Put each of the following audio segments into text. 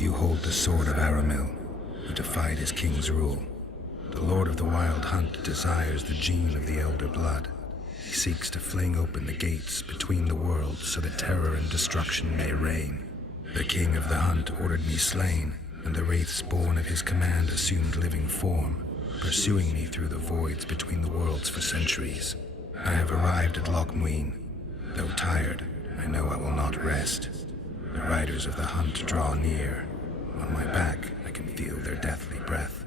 You hold the sword of Aramil, who defied his king's rule. The Lord of the Wild Hunt desires the gene of the Elder Blood. He seeks to fling open the gates between the worlds so that terror and destruction may reign. The King of the Hunt ordered me slain, and the wraiths born of his command assumed living form, pursuing me through the voids between the worlds for centuries. I have arrived at Loch Muin. Though tired, I know I will not rest. The riders of the hunt draw near. On my back, I can feel their deathly breath.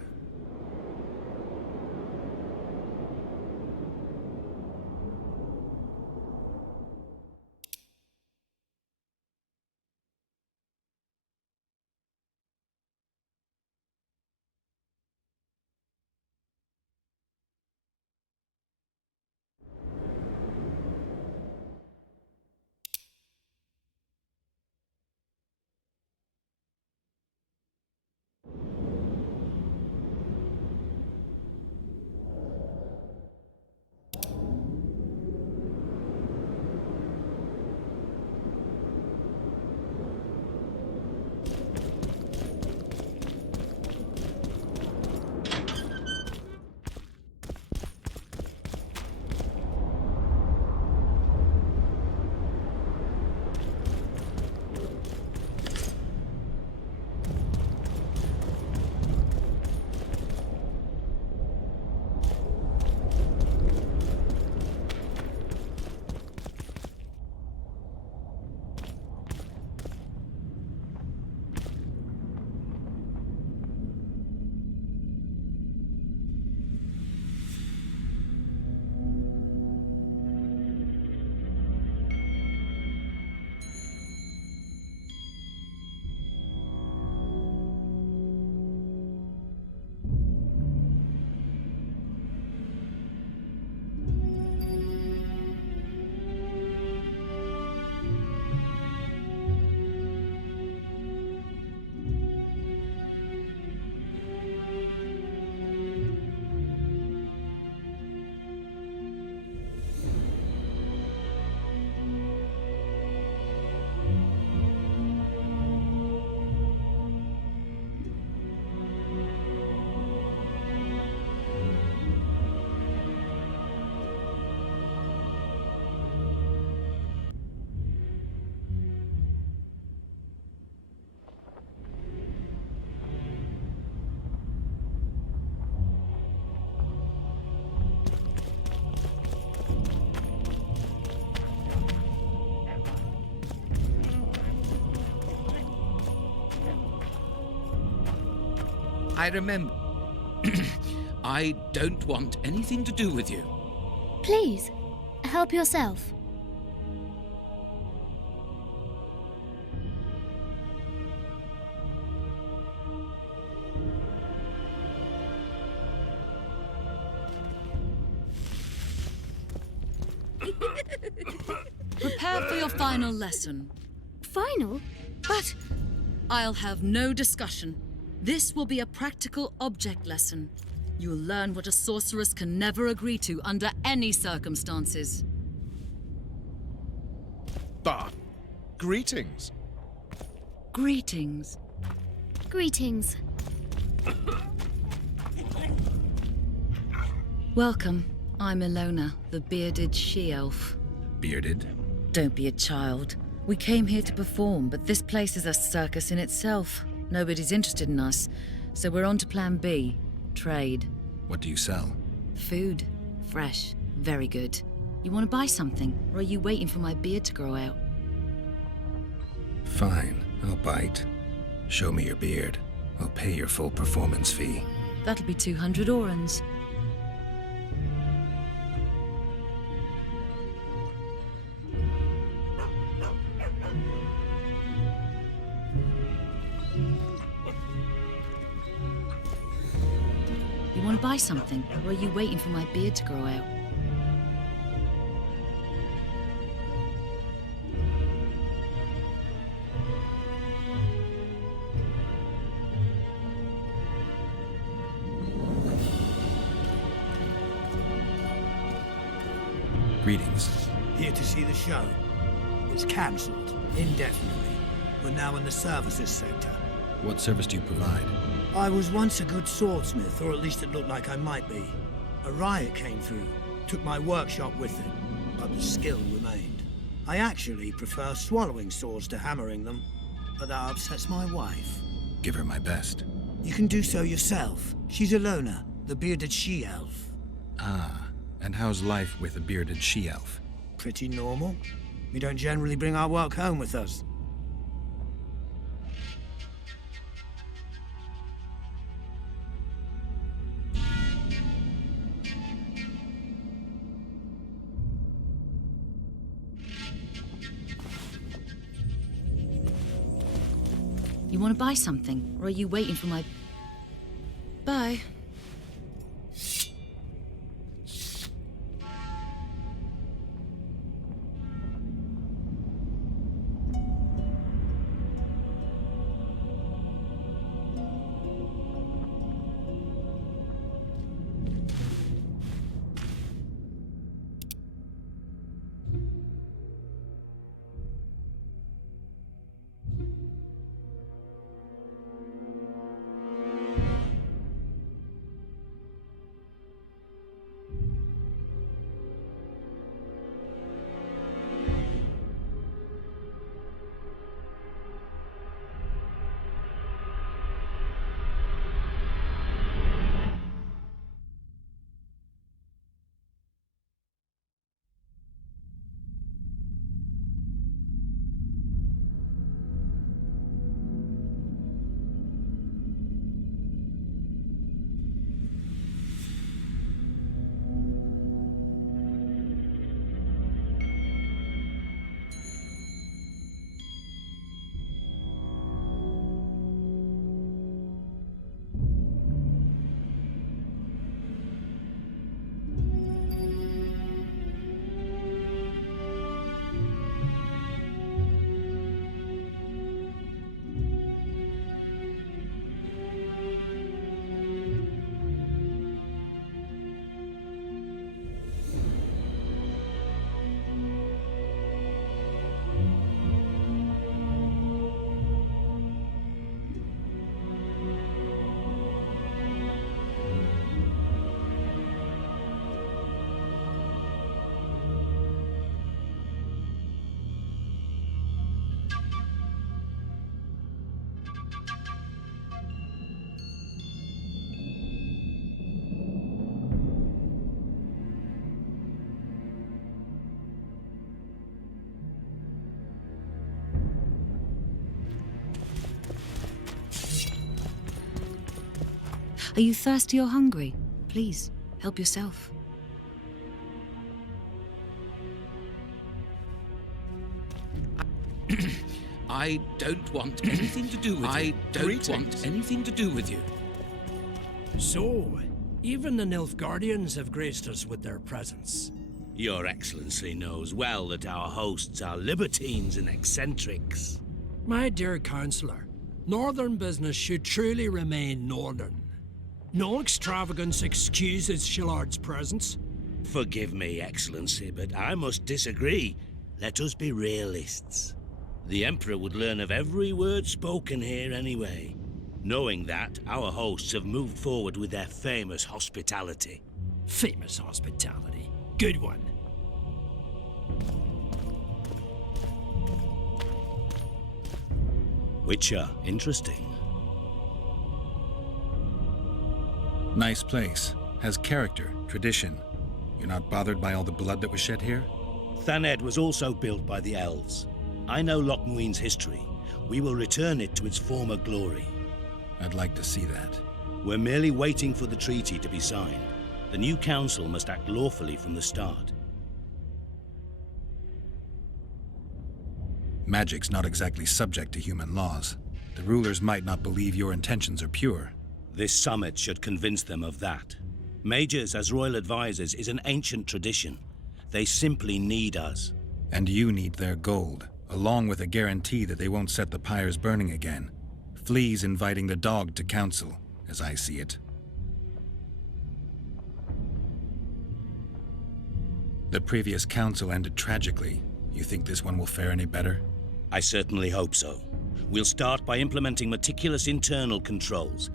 I remember. I don't want anything to do with you. Please, help yourself. Prepare for your final lesson. Final? But... I'll have no discussion. This will be a practical object lesson. You'll learn what a sorceress can never agree to under any circumstances. But, greetings. Greetings. Greetings. Welcome. I'm Ilona, the bearded she-elf. Bearded? Don't be a child. We came here to perform, but this place is a circus in itself. Nobody's interested in us, so we're on to plan B, trade. What do you sell? Food. Fresh. Very good. You want to buy something, or are you waiting for my beard to grow out? Fine, I'll bite. Show me your beard. I'll pay your full performance fee. That'll be 200 orans. You want to buy something, or are you waiting for my beard to grow out? Greetings. Here to see the show. It's cancelled, indefinitely. We're now in the services sector. What service do you provide? I was once a good swordsmith, or at least it looked like I might be. A riot came through, took my workshop with it, but the skill remained. I actually prefer swallowing swords to hammering them, but that upsets my wife. Give her my best. You can do so yourself. She's Alona, the bearded she-elf. Ah, and how's life with a bearded she-elf? Pretty normal. We don't generally bring our work home with us. You want to buy something, or are you waiting for my... Bye. Are you thirsty or hungry? Please, help yourself. I don't want anything to do with you. I don't Greetings. want anything to do with you. So, even the Nilfgaardians have graced us with their presence. Your Excellency knows well that our hosts are libertines and eccentrics. My dear Councillor, Northern business should truly remain Northern. No extravagance excuses Shillard's presence. Forgive me, Excellency, but I must disagree. Let us be realists. The Emperor would learn of every word spoken here anyway, knowing that our hosts have moved forward with their famous hospitality. Famous hospitality. Good one. Which are interesting. Nice place. Has character, tradition. You're not bothered by all the blood that was shed here? Thaned was also built by the elves. I know Loch Muin's history. We will return it to its former glory. I'd like to see that. We're merely waiting for the treaty to be signed. The new council must act lawfully from the start. Magic's not exactly subject to human laws. The rulers might not believe your intentions are pure. This summit should convince them of that. Mages as royal advisors is an ancient tradition. They simply need us. And you need their gold, along with a guarantee that they won't set the pyres burning again. Flea's inviting the dog to council, as I see it. The previous council ended tragically. You think this one will fare any better? I certainly hope so. We'll start by implementing meticulous internal controls,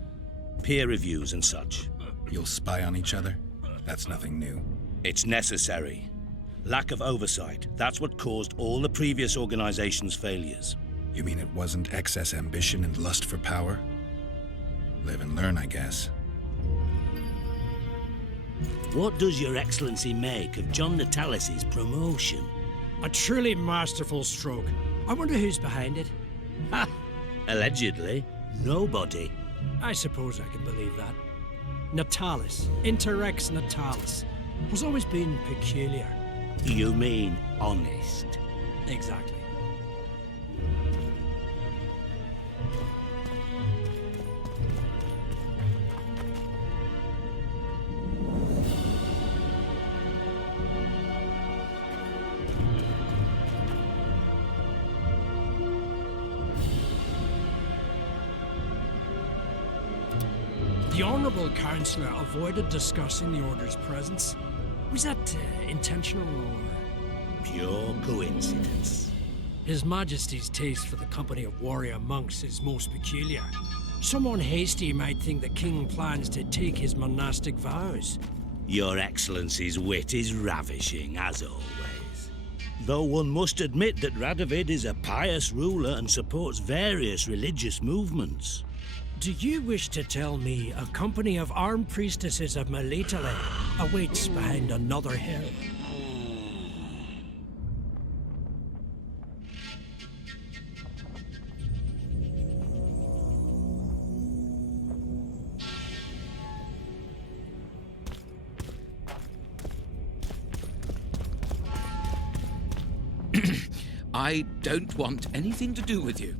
peer reviews and such. You'll spy on each other? That's nothing new. It's necessary. Lack of oversight, that's what caused all the previous organization's failures. You mean it wasn't excess ambition and lust for power? Live and learn, I guess. What does Your Excellency make of John Natalis' promotion? A truly masterful stroke. I wonder who's behind it. Ha! Allegedly, nobody. I suppose I can believe that. Natalis, Interrex Natalis, has always been peculiar. You mean honest? Exactly. The Honourable Councillor avoided discussing the Order's presence. Was that intentional or...? Pure coincidence. His Majesty's taste for the company of warrior monks is most peculiar. Someone hasty might think the King plans to take his monastic vows. Your Excellency's wit is ravishing, as always. Though one must admit that Radovid is a pious ruler and supports various religious movements. Do you wish to tell me a company of armed priestesses of Melitele awaits behind another hill? I don't want anything to do with you.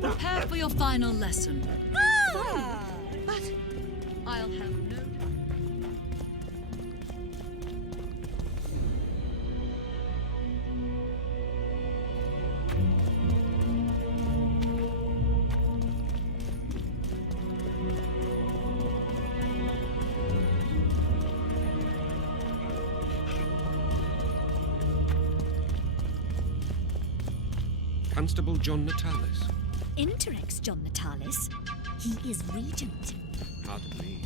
Prepare for your final lesson. But I'll have no... Constable John Natalis. Interrex John Natalis. He is regent. Pardon me.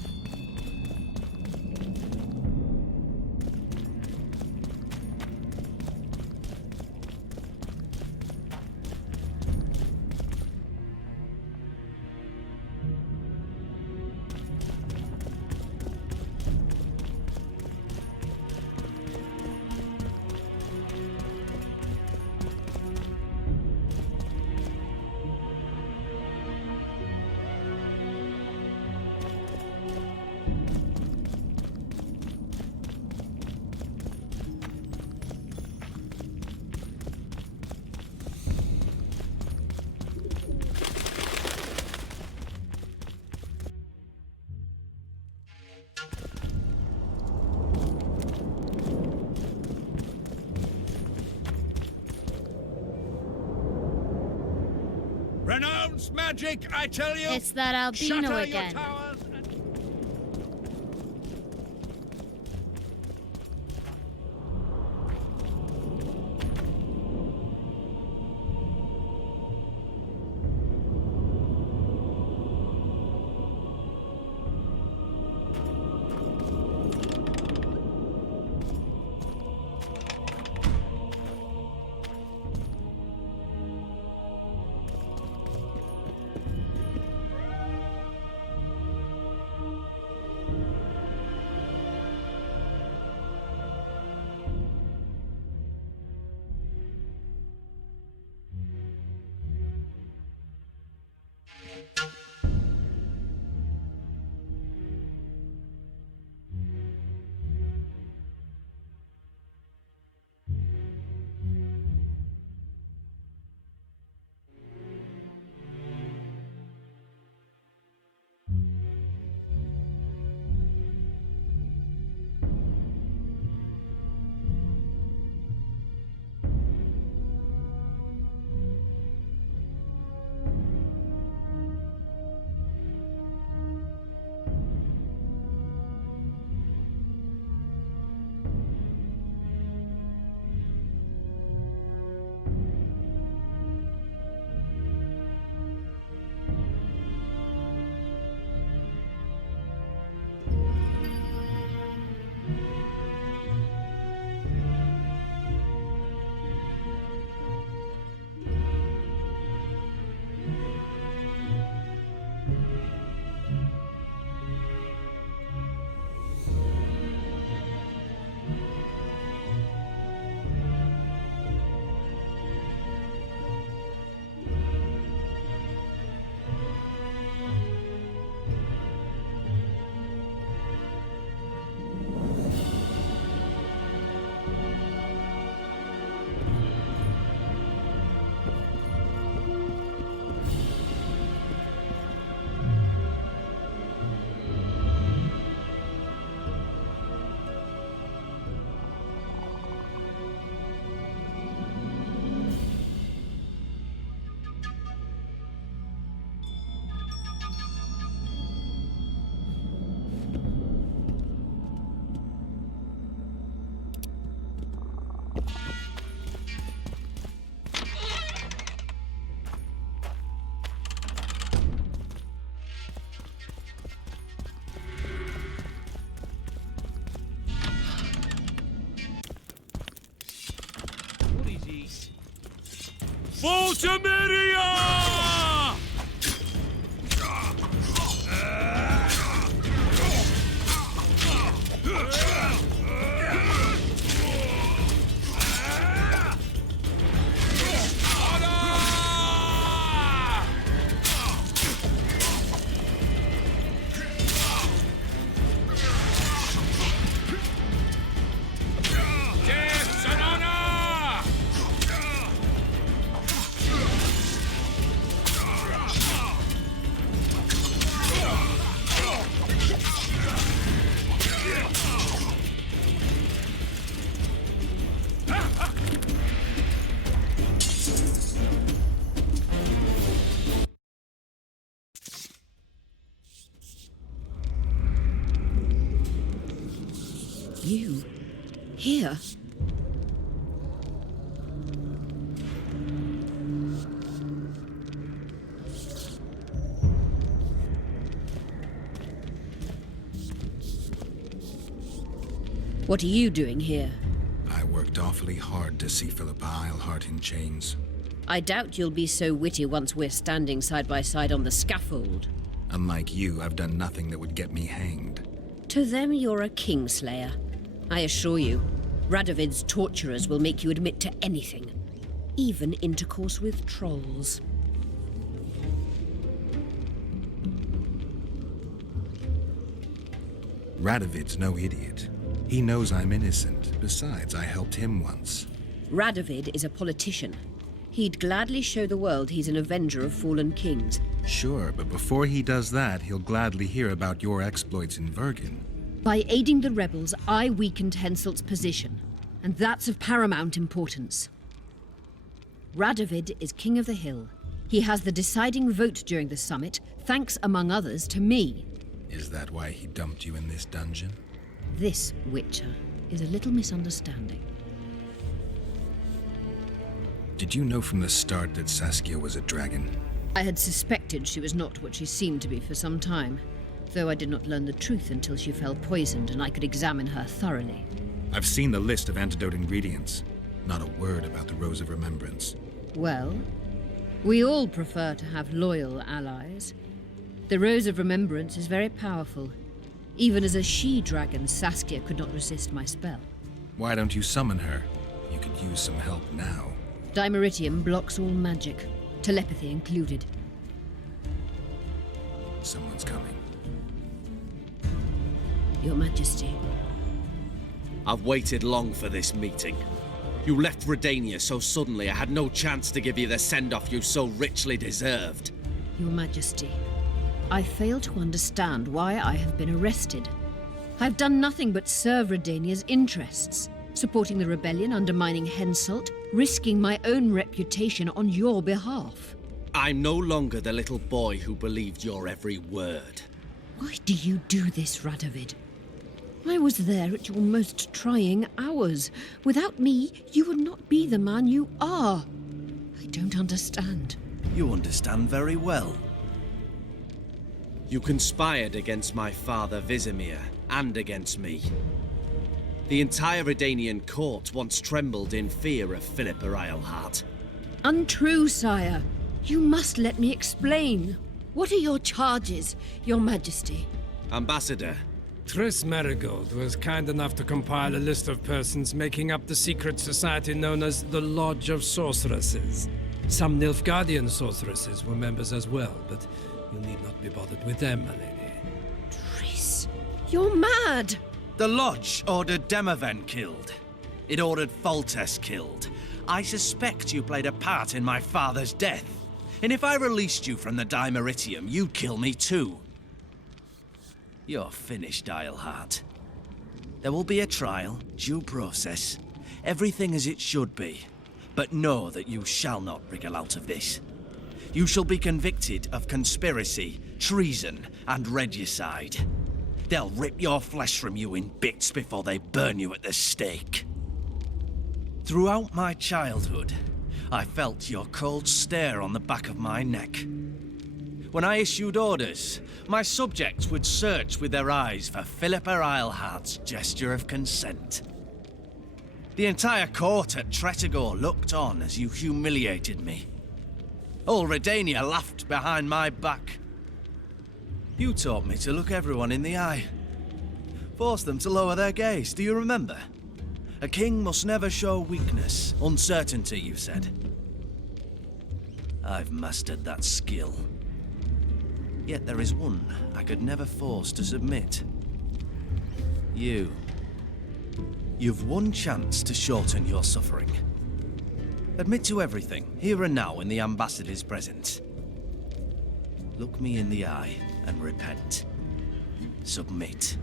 Renounce magic, I tell you! It's that albino Shatter again. Your towers and... Fortimiria! You? Here? What are you doing here? I worked awfully hard to see Philippa Eilhart in chains. I doubt you'll be so witty once we're standing side by side on the scaffold. Unlike you, I've done nothing that would get me hanged. To them, you're a kingslayer. I assure you, Radovid's torturers will make you admit to anything, even intercourse with trolls. Radovid's no idiot. He knows I'm innocent. Besides, I helped him once. Radovid is a politician. He'd gladly show the world he's an avenger of fallen kings. Sure, but before he does that, he'll gladly hear about your exploits in Vergen. By aiding the rebels, I weakened Henselt's position, and that's of paramount importance. Radovid is king of the hill. He has the deciding vote during the summit, thanks, among others, to me. Is that why he dumped you in this dungeon? This, Witcher, is a little misunderstanding. Did you know from the start that Saskia was a dragon? I had suspected she was not what she seemed to be for some time, though I did not learn the truth until she fell poisoned and I could examine her thoroughly. I've seen the list of antidote ingredients. Not a word about the Rose of Remembrance. Well, we all prefer to have loyal allies. The Rose of Remembrance is very powerful. Even as a she-dragon, Saskia could not resist my spell. Why don't you summon her? You could use some help now. Dimeritium blocks all magic, telepathy included. Someone's coming. Your Majesty. I've waited long for this meeting. You left Redania so suddenly I had no chance to give you the send-off you so richly deserved. Your Majesty, I fail to understand why I have been arrested. I've done nothing but serve Redania's interests, supporting the rebellion, undermining Henselt, risking my own reputation on your behalf. I'm no longer the little boy who believed your every word. Why do you do this, Radovid? I was there at your most trying hours. Without me, you would not be the man you are. I don't understand. You understand very well. You conspired against my father Vizimir, and against me. The entire Redanian court once trembled in fear of Philippa Eilhart. Untrue, sire. You must let me explain. What are your charges, your Majesty? Ambassador. Triss Marigold was kind enough to compile a list of persons making up the secret society known as the Lodge of Sorceresses. Some Nilfgaardian sorceresses were members as well, but you need not be bothered with them, my lady. Triss, you're mad! The Lodge ordered Demaven killed. It ordered Foltest killed. I suspect you played a part in my father's death. And if I released you from the Dimeritium, you'd kill me too. You're finished, Eilhart. There will be a trial, due process, everything as it should be. But know that you shall not wriggle out of this. You shall be convicted of conspiracy, treason, and regicide. They'll rip your flesh from you in bits before they burn you at the stake. Throughout my childhood, I felt your cold stare on the back of my neck. When I issued orders, my subjects would search with their eyes for Philippa Eilhart's gesture of consent. The entire court at Tretogor looked on as you humiliated me. All Redania laughed behind my back. You taught me to look everyone in the eye. Forced them to lower their gaze, do you remember? A king must never show weakness, uncertainty, you said. I've mastered that skill. Yet there is one I could never force to submit. You. You've one chance to shorten your suffering. Admit to everything, here and now in the ambassador's presence. Look me in the eye and repent. Submit.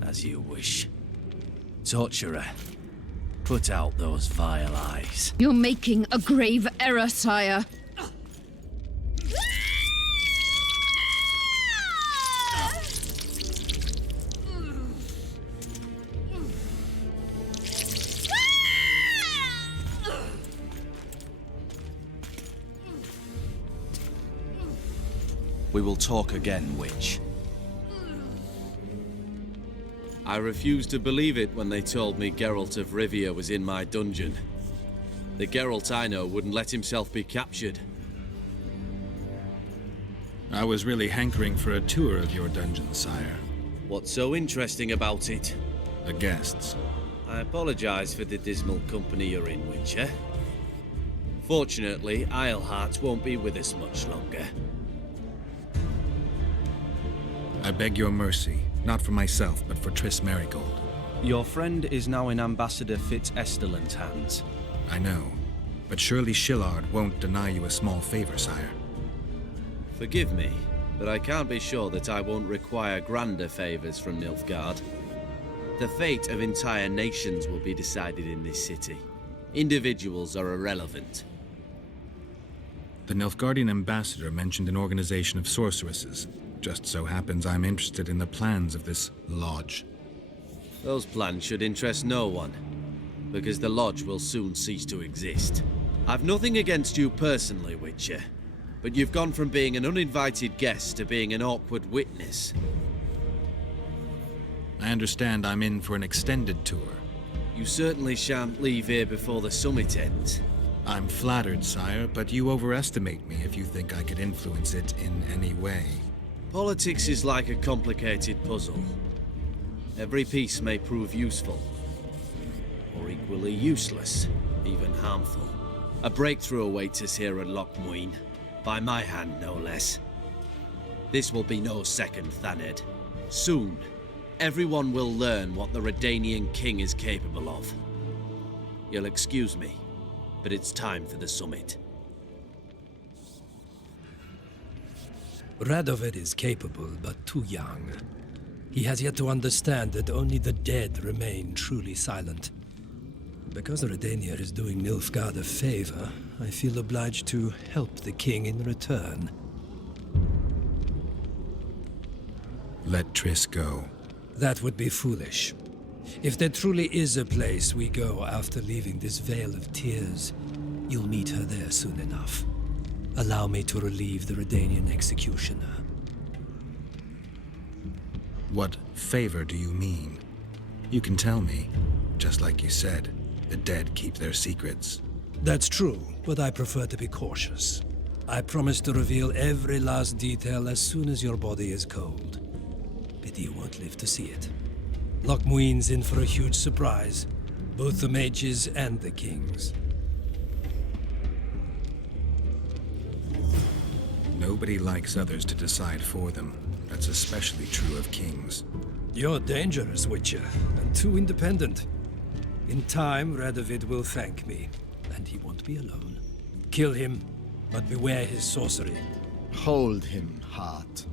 As you wish. Torturer, put out those vile eyes. You're making a grave error, sire. We will talk again, witch. I refused to believe it when they told me Geralt of Rivia was in my dungeon. The Geralt I know wouldn't let himself be captured. I was really hankering for a tour of your dungeon, sire. What's so interesting about it? The guests. I apologize for the dismal company you're in, Witcher. Fortunately, Isleheart won't be with us much longer. I beg your mercy, not for myself, but for Triss Merigold. Your friend is now in Ambassador Fitz-Estelin's hands. I know, but surely Shillard won't deny you a small favor, sire. Forgive me, but I can't be sure that I won't require grander favors from Nilfgaard. The fate of entire nations will be decided in this city. Individuals are irrelevant. The Nilfgaardian ambassador mentioned an organization of sorceresses. Just so happens I'm interested in the plans of this lodge. Those plans should interest no one, because the lodge will soon cease to exist. I've nothing against you personally, Witcher, but you've gone from being an uninvited guest to being an awkward witness. I understand I'm in for an extended tour. You certainly shan't leave here before the summit ends. I'm flattered, sire, but you overestimate me if you think I could influence it in any way. Politics is like a complicated puzzle. Every piece may prove useful, or equally useless, even harmful. A breakthrough awaits us here at Loch Muin, by my hand no less. This will be no second Thaned. Soon, everyone will learn what the Redanian king is capable of. You'll excuse me, but it's time for the summit. Radovid is capable, but too young. He has yet to understand that only the dead remain truly silent. Because Redania is doing Nilfgaard a favor, I feel obliged to help the king in return. Let Triss go. That would be foolish. If there truly is a place we go after leaving this Vale of Tears, you'll meet her there soon enough. Allow me to relieve the Redanian executioner. What favor do you mean? You can tell me. Just like you said, the dead keep their secrets. That's true, but I prefer to be cautious. I promise to reveal every last detail as soon as your body is cold. Pity you won't live to see it. Loch Muin's in for a huge surprise. Both the mages and the kings. Nobody likes others to decide for them. That's especially true of kings. You're dangerous, Witcher, and too independent. In time, Radovid will thank me, and he won't be alone. Kill him, but beware his sorcery. Hold him, Hart.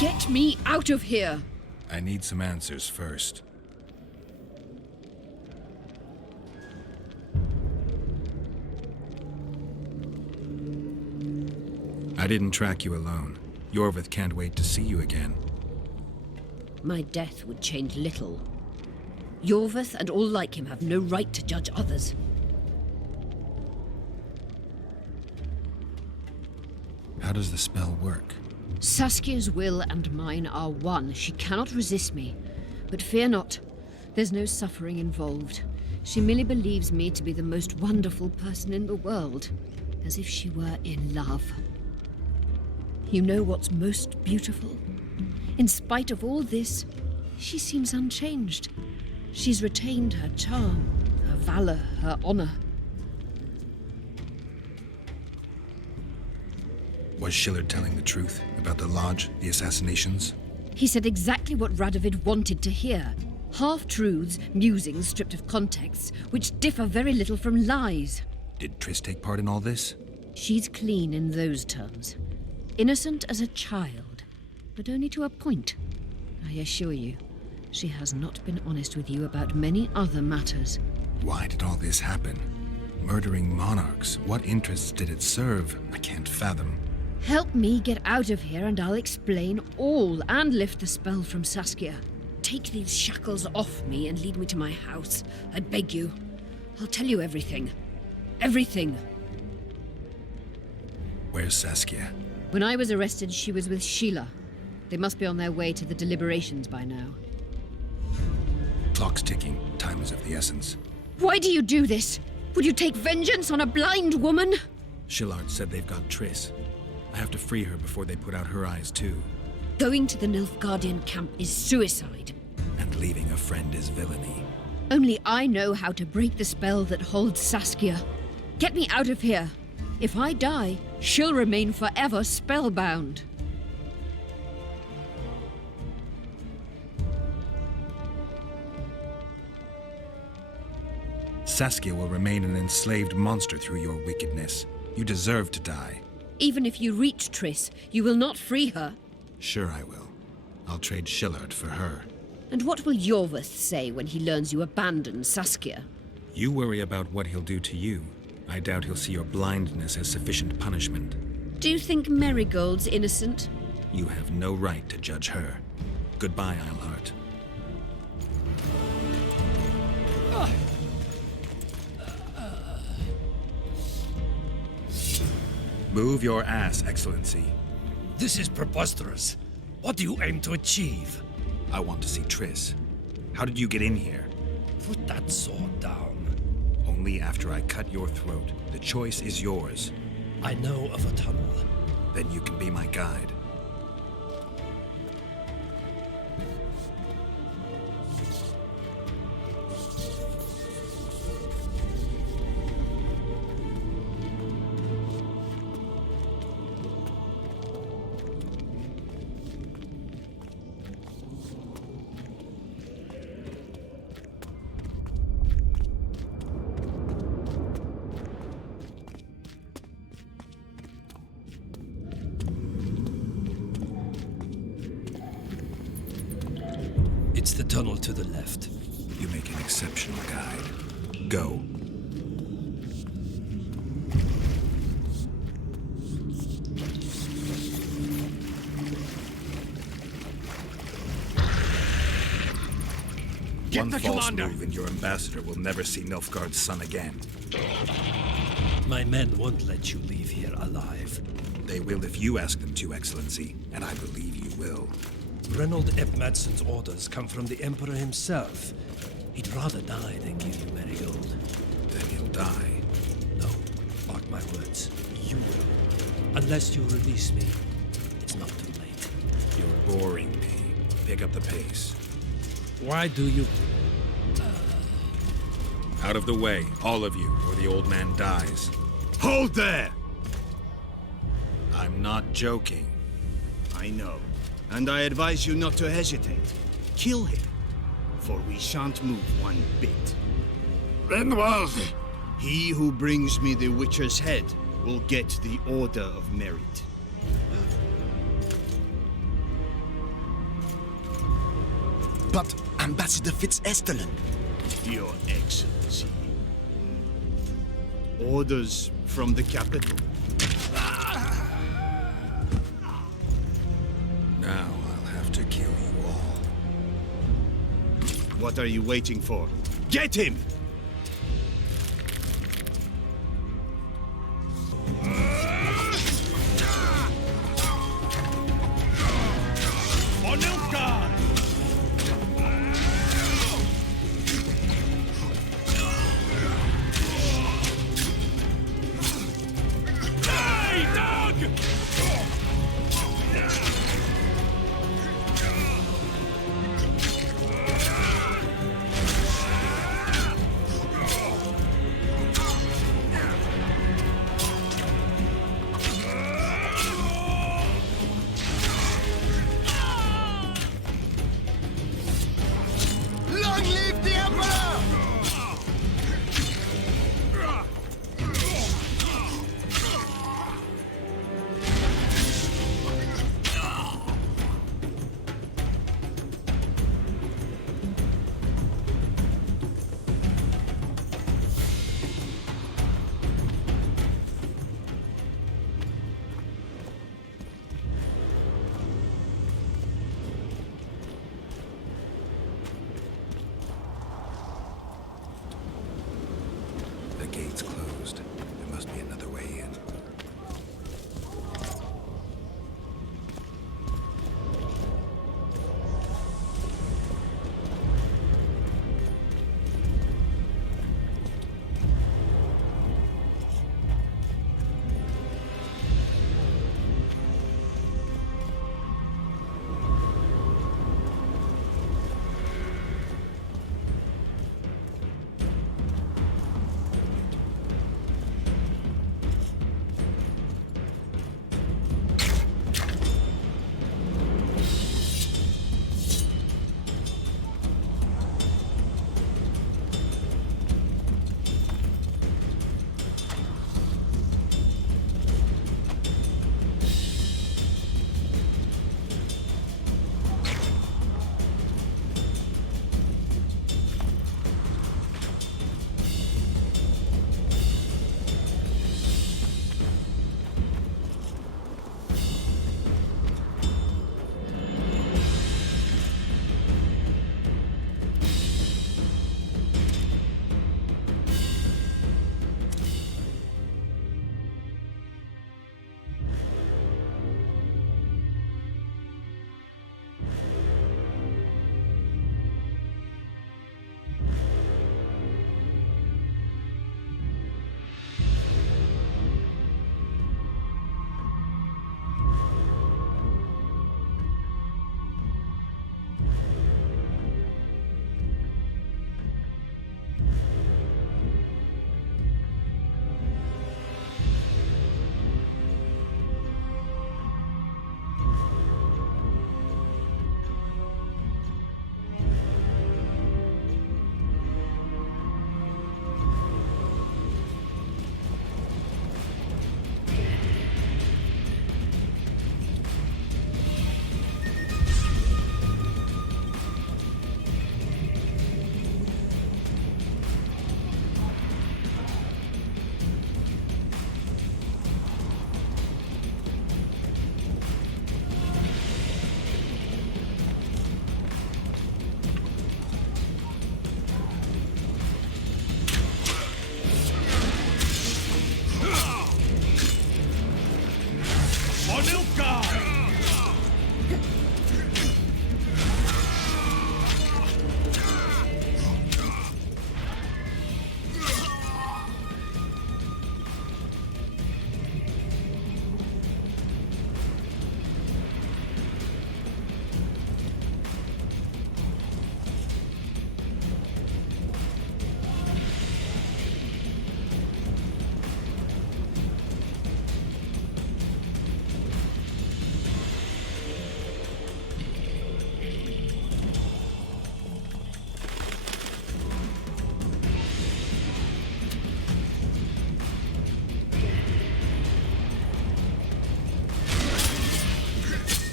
Get me out of here! I need some answers first. I didn't track you alone. Yorvith can't wait to see you again. My death would change little. Yorvith and all like him have no right to judge others. How does the spell work? Saskia's will and mine are one. She cannot resist me. But fear not. There's no suffering involved. She merely believes me to be the most wonderful person in the world. As if she were in love. You know what's most beautiful? In spite of all this, she seems unchanged. She's retained her charm, her valor, her honor. Was Schiller telling the truth about the Lodge, the assassinations? He said exactly what Radovid wanted to hear. Half-truths, musings stripped of context, which differ very little from lies. Did Triss take part in all this? She's clean in those terms. Innocent as a child, but only to a point. I assure you, she has not been honest with you about many other matters. Why did all this happen? Murdering monarchs, what interests did it serve? I can't fathom. Help me get out of here and I'll explain all and lift the spell from Saskia. Take these shackles off me and lead me to my house. I beg you. I'll tell you everything. Everything. Where's Saskia? When I was arrested, she was with Sheila. They must be on their way to the deliberations by now. Clock's ticking. Time is of the essence. Why do you do this? Would you take vengeance on a blind woman? Shillard said they've got Triss. I have to free her before they put out her eyes, too. Going to the Nilfgaardian camp is suicide. And leaving a friend is villainy. Only I know how to break the spell that holds Saskia. Get me out of here. If I die, she'll remain forever spellbound. Saskia will remain an enslaved monster through your wickedness. You deserve to die. Even if you reach Triss, you will not free her. Sure I will. I'll trade Shillard for her. And what will Yorvith say when he learns you abandon Saskia? You worry about what he'll do to you. I doubt he'll see your blindness as sufficient punishment. Do you think Marigold's innocent? You have no right to judge her. Goodbye, Eilhart. Move your ass, Excellency. This is preposterous. What do you aim to achieve? I want to see Triss. How did you get in here? Put that sword down. Only after I cut your throat. The choice is yours. I know of a tunnel. Then you can be my guide. It's the tunnel to the left. You make an exceptional guide. Go. Get One the false commander. move and your ambassador will never see Nilfgaard's son again. My men won't let you leave here alive. They will if you ask them to, Excellency, and I believe you will. Reynold Ep Madsen's orders come from the Emperor himself. He'd rather die than give you Marigold. Then he'll die. No, mark my words. You will. Unless you release me, it's not too late. You're boring me. Pick up the pace. Why do you? Out of the way, all of you, or the old man dies. Hold there! I'm not joking. I know. And I advise you not to hesitate. Kill him. For we shan't move one bit. Renoir! He who brings me the Witcher's head will get the Order of Merit. But Ambassador Fitz-Estelen... Your Excellency. Orders from the capital. What are you waiting for? Get him! Long live the Emperor! The gate's closed. There must be another way in.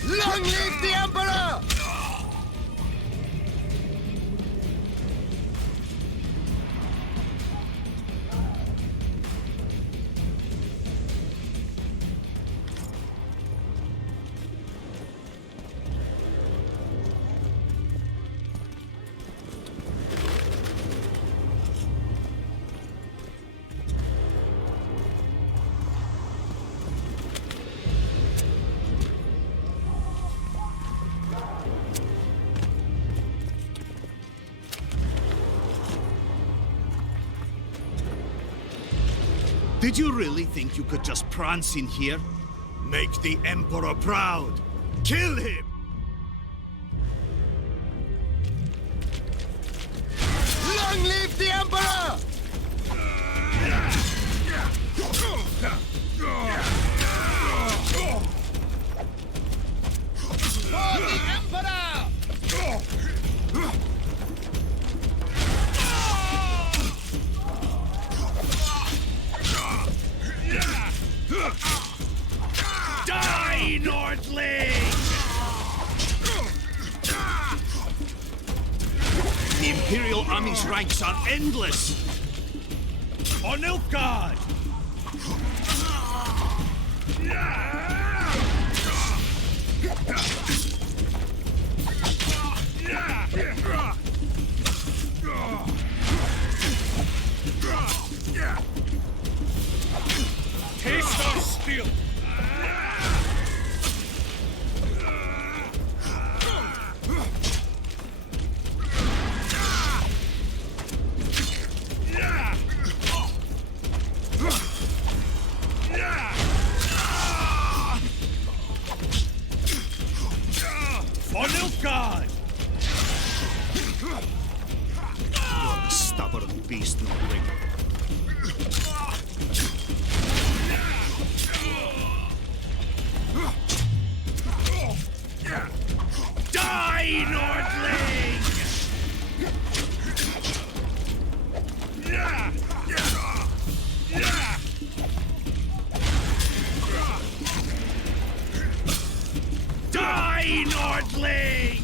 Long live the Emperor! Did you really think you could just prance in here? Make the Emperor proud! Kill him! Long live the Emperor! For the Emperor! Die, Nordling! The Imperial Army's ranks are endless! For Nilfgaard! Taste our steel! For Nilfgaard! You're a stubborn beast, Nordling. Die, Nordling! Die, Nordling!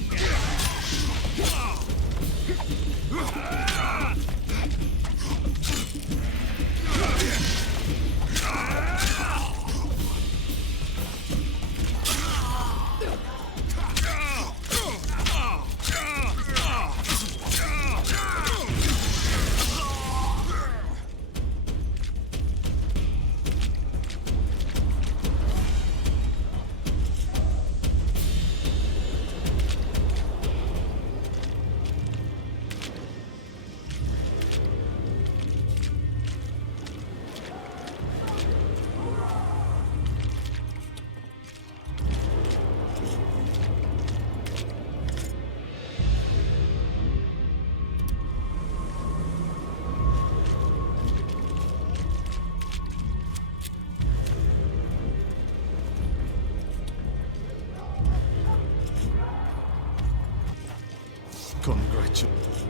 Congratulations.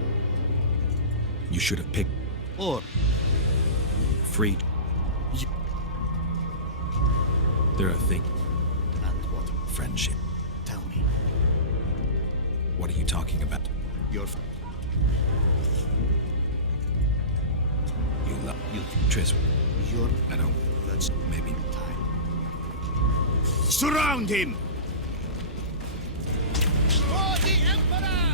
You should have picked Or freed. There are things. and what? Friendship. Tell me. What are you talking about? Your You Tris. your I don't. that's Maybe. time. Surround him! For the Emperor!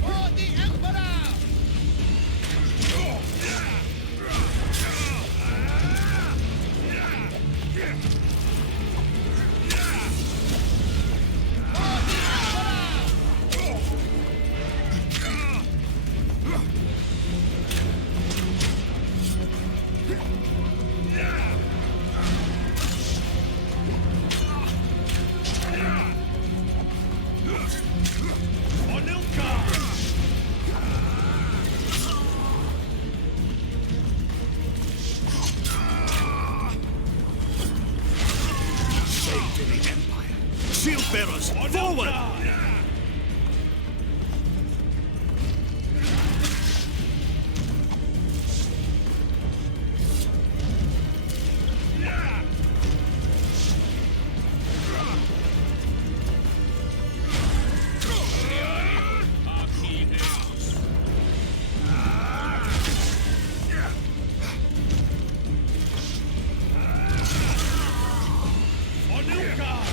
For the Emperor! For Nilfgaard! Save to the Empire. Shield bearers, forward! For Nilfgaard!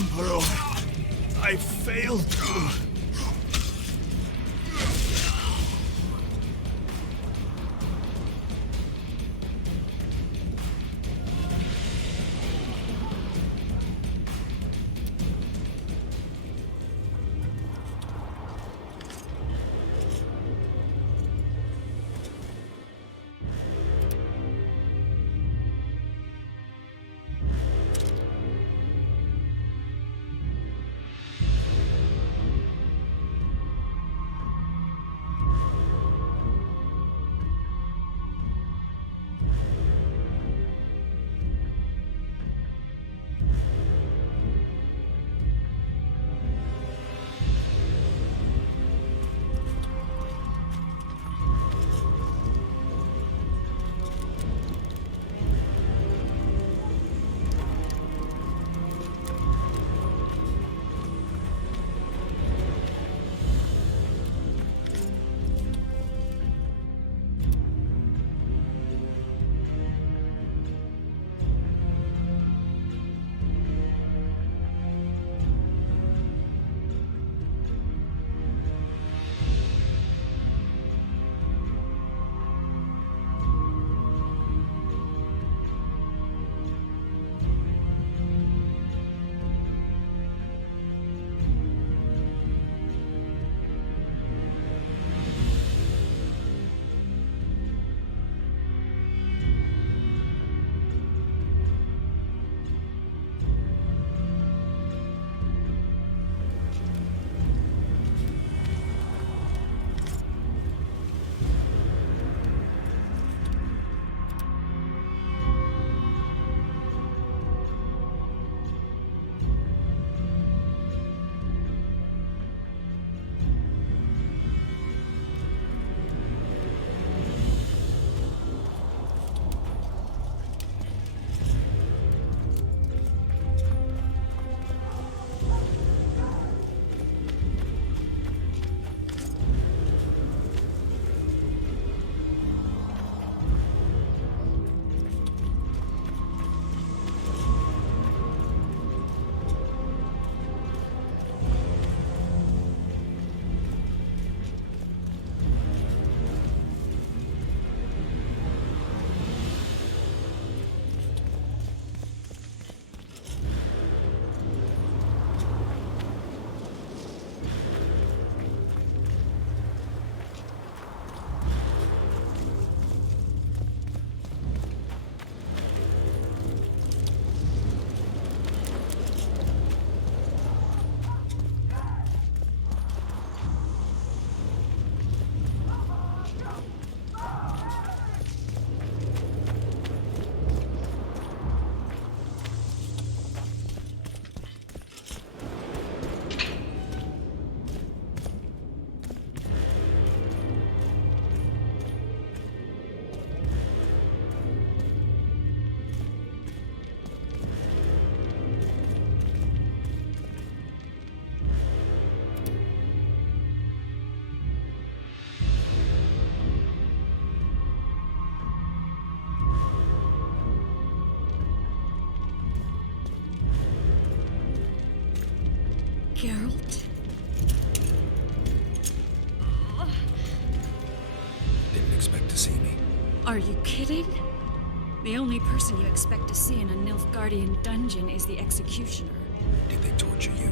Emperor, I failed. Geralt? Didn't expect to see me. Are you kidding? The only person you expect to see in a Nilfgaardian dungeon is the executioner. Did they torture you?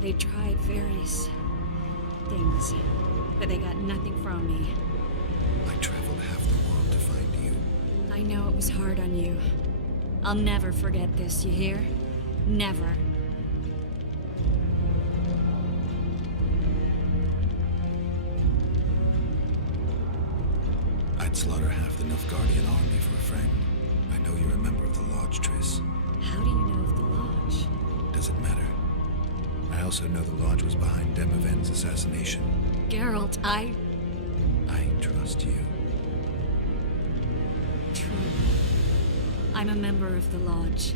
They tried various things, but they got nothing from me. I traveled half the world to find you. I know it was hard on you. I'll never forget this, you hear? Never. I'd slaughter half the Nilfgaardian army for a friend. I know you're a member of the Lodge, Triss. How do you know of the Lodge? Does it matter? I also know the Lodge was behind Demaven's assassination. Geralt, I trust you. True. I'm a member of the Lodge.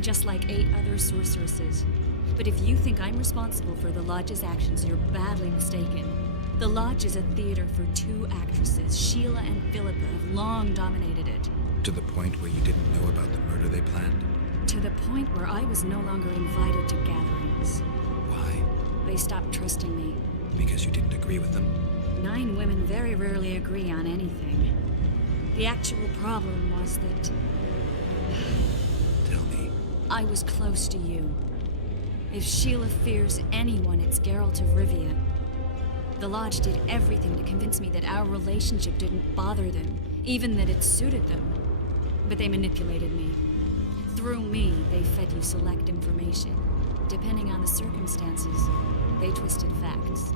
Just like 8 other sorceresses. But if you think I'm responsible for the Lodge's actions, you're badly mistaken. The Lodge is a theater for 2 actresses. Sheila and Philippa have long dominated it. To the point where you didn't know about the murder they planned? To the point where I was no longer invited to gatherings. Why? They stopped trusting me. Because you didn't agree with them? 9 women very rarely agree on anything. The actual problem was that Tell me. I was close to you. If Sheila fears anyone, it's Geralt of Rivia. The Lodge did everything to convince me that our relationship didn't bother them, even that it suited them. But they manipulated me. Through me, they fed you select information. Depending on the circumstances, they twisted facts.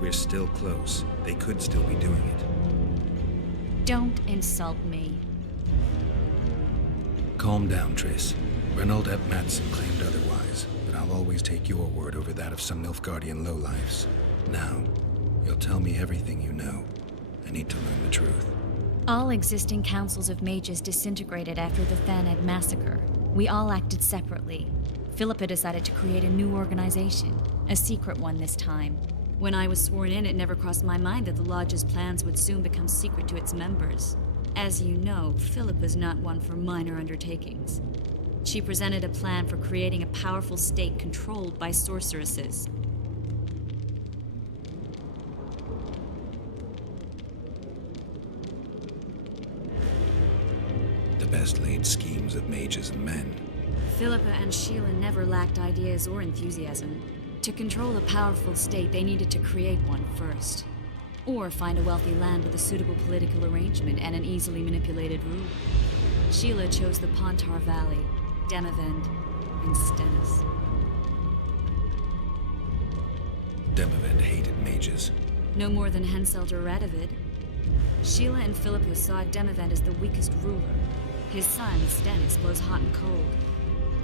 We're still close. They could still be doing it. Don't insult me. Calm down, Triss. Reynold Ep Matson claimed otherwise, but I'll always take your word over that of some Nilfgaardian lowlifes. Now, you'll tell me everything you know. I need to learn the truth. All existing councils of mages disintegrated after the Thaned massacre. We all acted separately. Philippa decided to create a new organization, a secret one this time. When I was sworn in, it never crossed my mind that the Lodge's plans would soon become secret to its members. As you know, Philippa's not one for minor undertakings. She presented a plan for creating a powerful state controlled by sorceresses. The best laid schemes of mages and men. Philippa and Sheila never lacked ideas or enthusiasm. To control a powerful state, they needed to create one first. Or find a wealthy land with a suitable political arrangement and an easily manipulated ruler. Sheila chose the Pontar Valley, Demavend, and Stennis. Demavend hated mages. No more than Henselt or Radovid. Sheila and Philippa saw Demavend as the weakest ruler. His son, Stennis, blows hot and cold.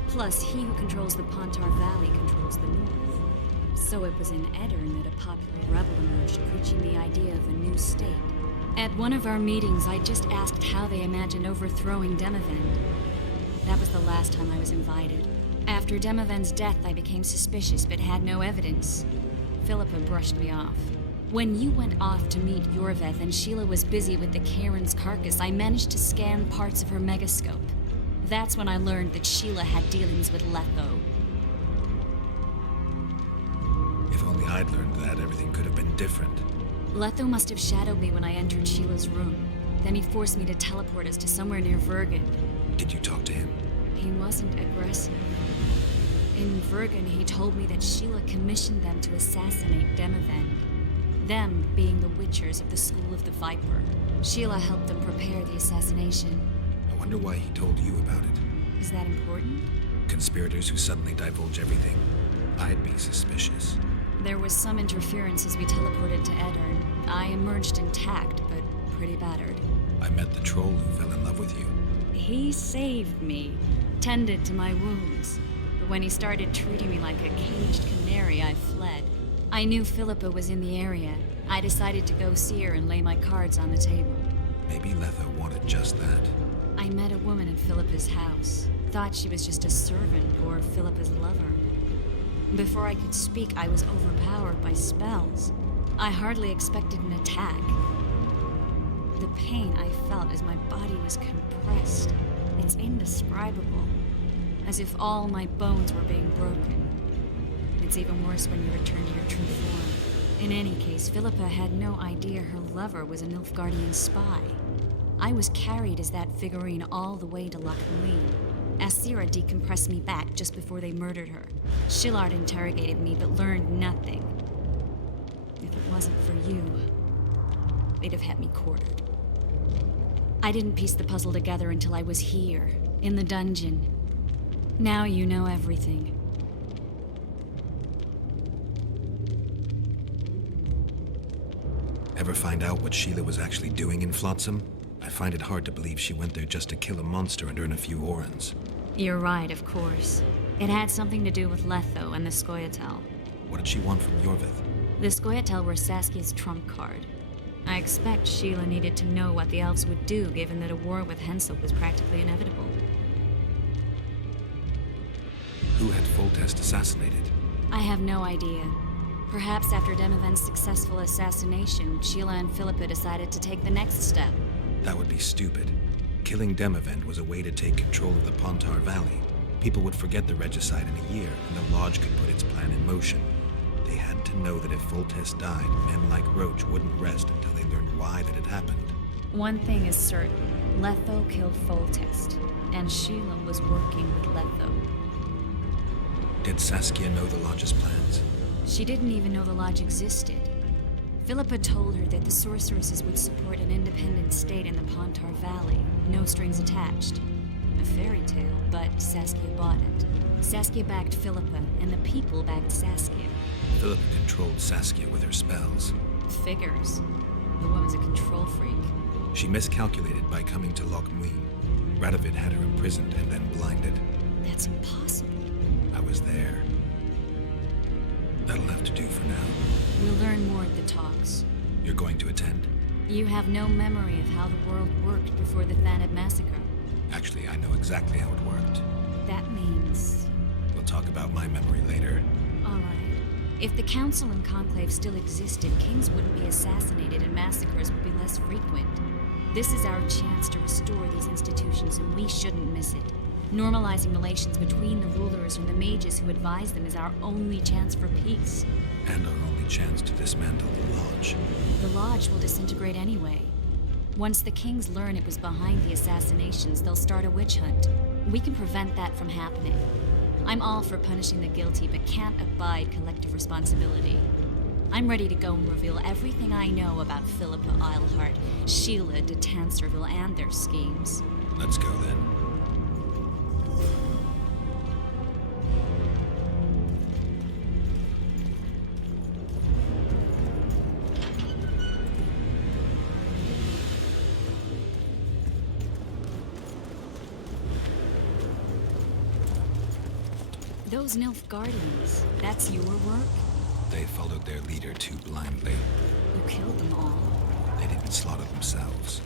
Plus, he who controls the Pontar Valley controls the north. So it was in Edirn that a popular rebel emerged, preaching the idea of a new state. At one of our meetings, I just asked how they imagined overthrowing Demavend. That was the last time I was invited. After Demavend's death, I became suspicious, but had no evidence. Philippa brushed me off. When you went off to meet Yorveth and Sheila was busy with the Karen's carcass, I managed to scan parts of her megascope. That's when I learned that Sheila had dealings with Letho. If only I'd learned that, everything could have been different. Letho must have shadowed me when I entered Sheila's room. Then he forced me to teleport us to somewhere near Vergen. Did you talk to him? He wasn't aggressive. In Vergen, he told me that Sheila commissioned them to assassinate Demavend. Them being the Witchers of the School of the Viper. Sheila helped them prepare the assassination. I wonder why he told you about it. Is that important? Conspirators who suddenly divulge everything. I'd be suspicious. There was some interference as we teleported to Edirn. I emerged intact, but pretty battered. I met the troll who fell in love with you. He saved me, tended to my wounds. But when he started treating me like a caged canary, I fled. I knew Philippa was in the area. I decided to go see her and lay my cards on the table. Maybe Letho wanted just that. I met a woman at Philippa's house. Thought she was just a servant or Philippa's lover. Before I could speak, I was overpowered by spells. I hardly expected an attack. The pain I felt as my body was compressed. It's indescribable. As if all my bones were being broken. It's even worse when you return to your true form. In any case, Philippa had no idea her lover was a Nilfgaardian spy. I was carried as that figurine all the way to Loch Muin. Asira decompressed me back just before they murdered her. Shillard interrogated me but learned nothing. If it wasn't for you, they'd have had me quartered. I didn't piece the puzzle together until I was here, in the dungeon. Now you know everything. Ever find out what Sheila was actually doing in Flotsam? I find it hard to believe she went there just to kill a monster and earn a few orans. You're right, of course. It had something to do with Letho and the Scoia'tael. What did she want from Yorveth? The Scoia'tael were Saskia's trump card. I expect Sheila needed to know what the elves would do, given that a war with Henselt was practically inevitable. Who had Foltest assassinated? I have no idea. Perhaps after Demavend's successful assassination, Sheila and Philippa decided to take the next step. That would be stupid. Killing Demavend was a way to take control of the Pontar Valley. People would forget the regicide in a year, and the Lodge could put its plan in motion. They had to know that if Foltest died, men like Roach wouldn't rest until they learned why that had happened. One thing is certain. Letho killed Foltest, and Sheila was working with Letho. Did Saskia know the Lodge's plans? She didn't even know the Lodge existed. Philippa told her that the sorceresses would support an independent state in the Pontar Valley, no strings attached. A fairy tale, but Saskia bought it. Saskia backed Philippa, and the people backed Saskia. Philippa controlled Saskia with her spells. Figures. The woman's a control freak. She miscalculated by coming to Loch Muin. Radovid had her imprisoned and then blinded. That's impossible. I was there. That'll have to do for now. We'll learn more at the talks. You're going to attend? You have no memory of how the world worked before the Thanid massacre. Actually, I know exactly how it worked. That means... We'll talk about my memory later. All right. If the Council and Conclave still existed, kings wouldn't be assassinated and massacres would be less frequent. This is our chance to restore these institutions, and we shouldn't miss it. Normalizing relations between the rulers and the mages who advise them is our only chance for peace. And our only chance to dismantle the Lodge. The Lodge will disintegrate anyway. Once the kings learn it was behind the assassinations, they'll start a witch hunt. We can prevent that from happening. I'm all for punishing the guilty, but can't abide collective responsibility. I'm ready to go and reveal everything I know about Philippa Eilhart, Sheila de Tanserville, and their schemes. Let's go then. Those Nilfgaardians, that's your work? They followed their leader too blindly. You killed them all. They didn't slaughter themselves.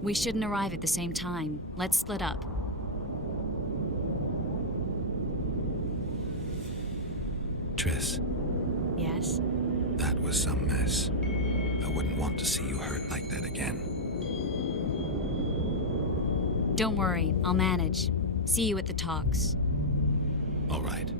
We shouldn't arrive at the same time. Let's split up. Triss. Yes? That was some mess. I wouldn't want to see you hurt like that again. Don't worry, I'll manage. See you at the talks. All right.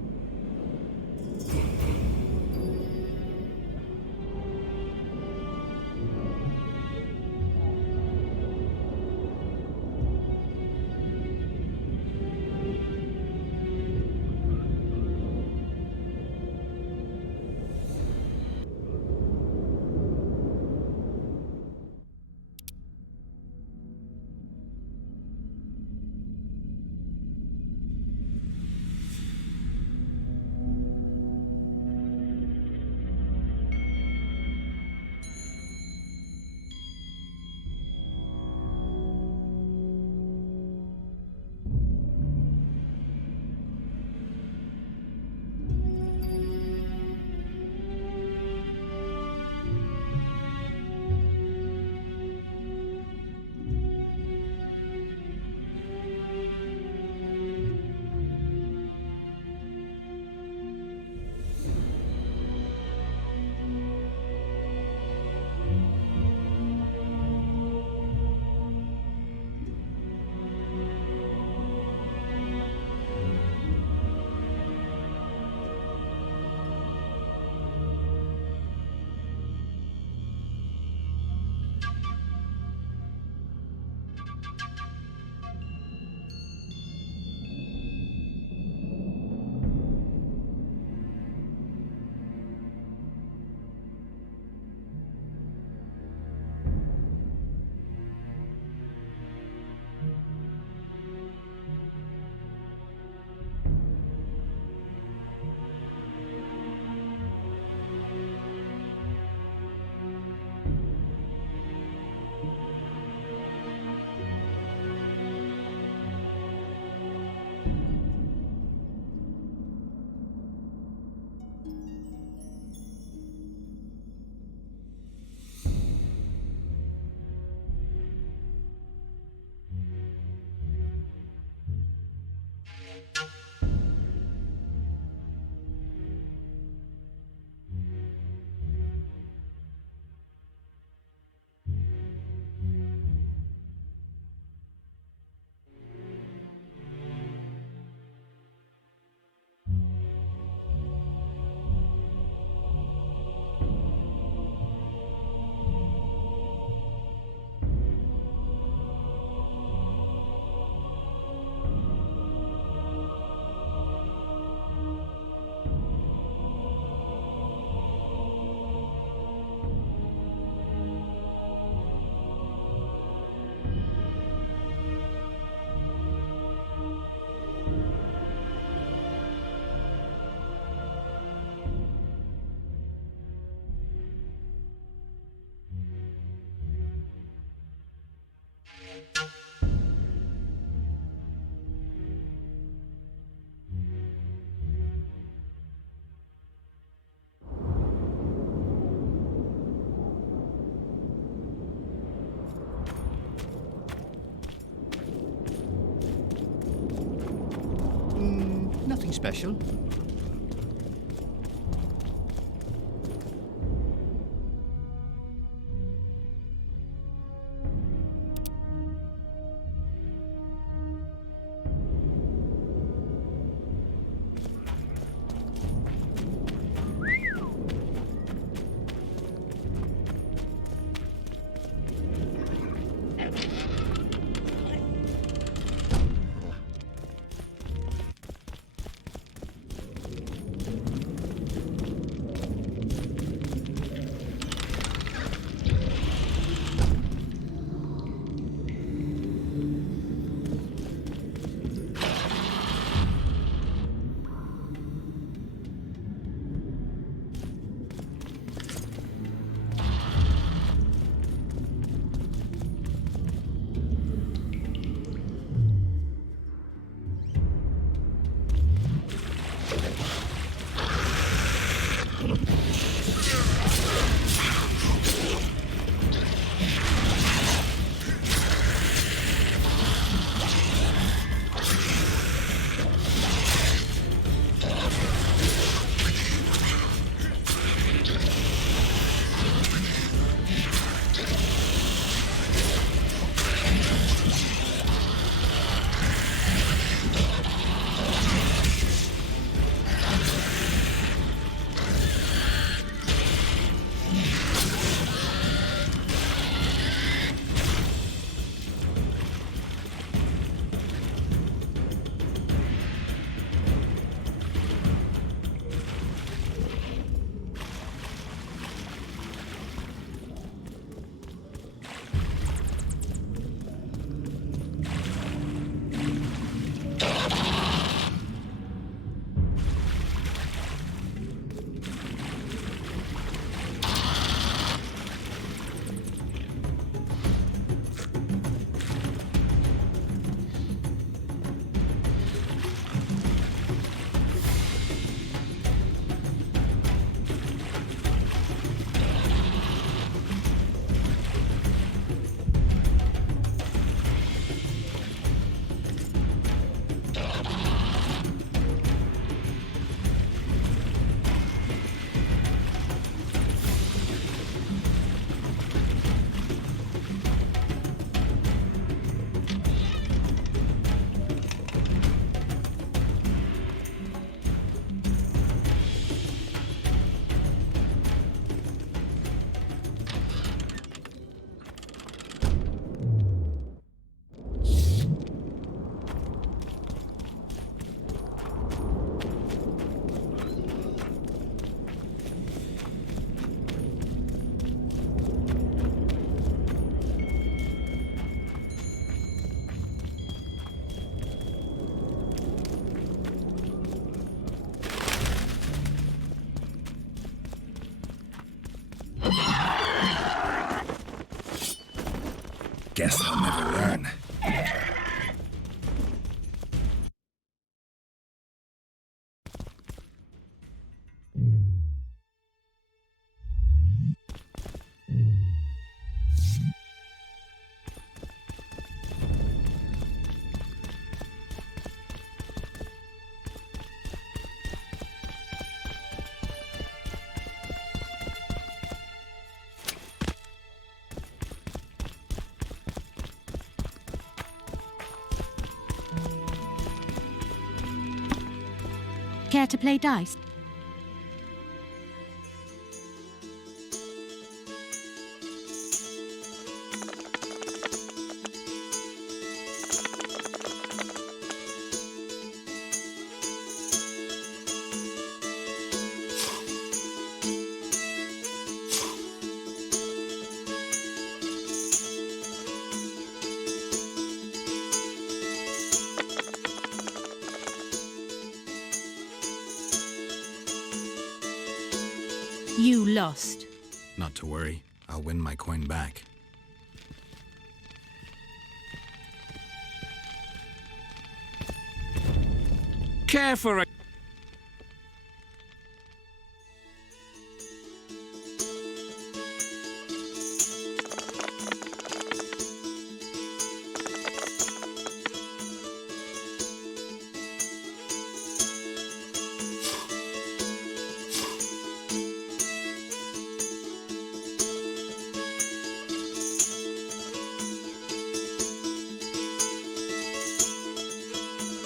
Anything special? Guess I'll never learn. Care to play dice? You lost. Not to worry. I'll win my coin back. Care for a...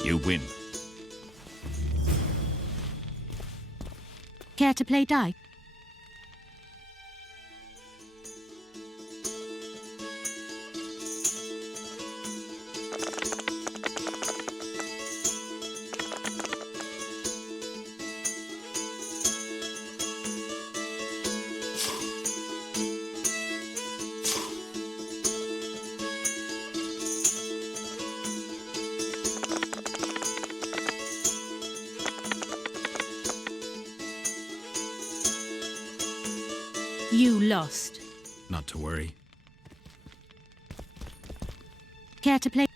You win. Care to play dice? You lost. Not to worry. Care to play?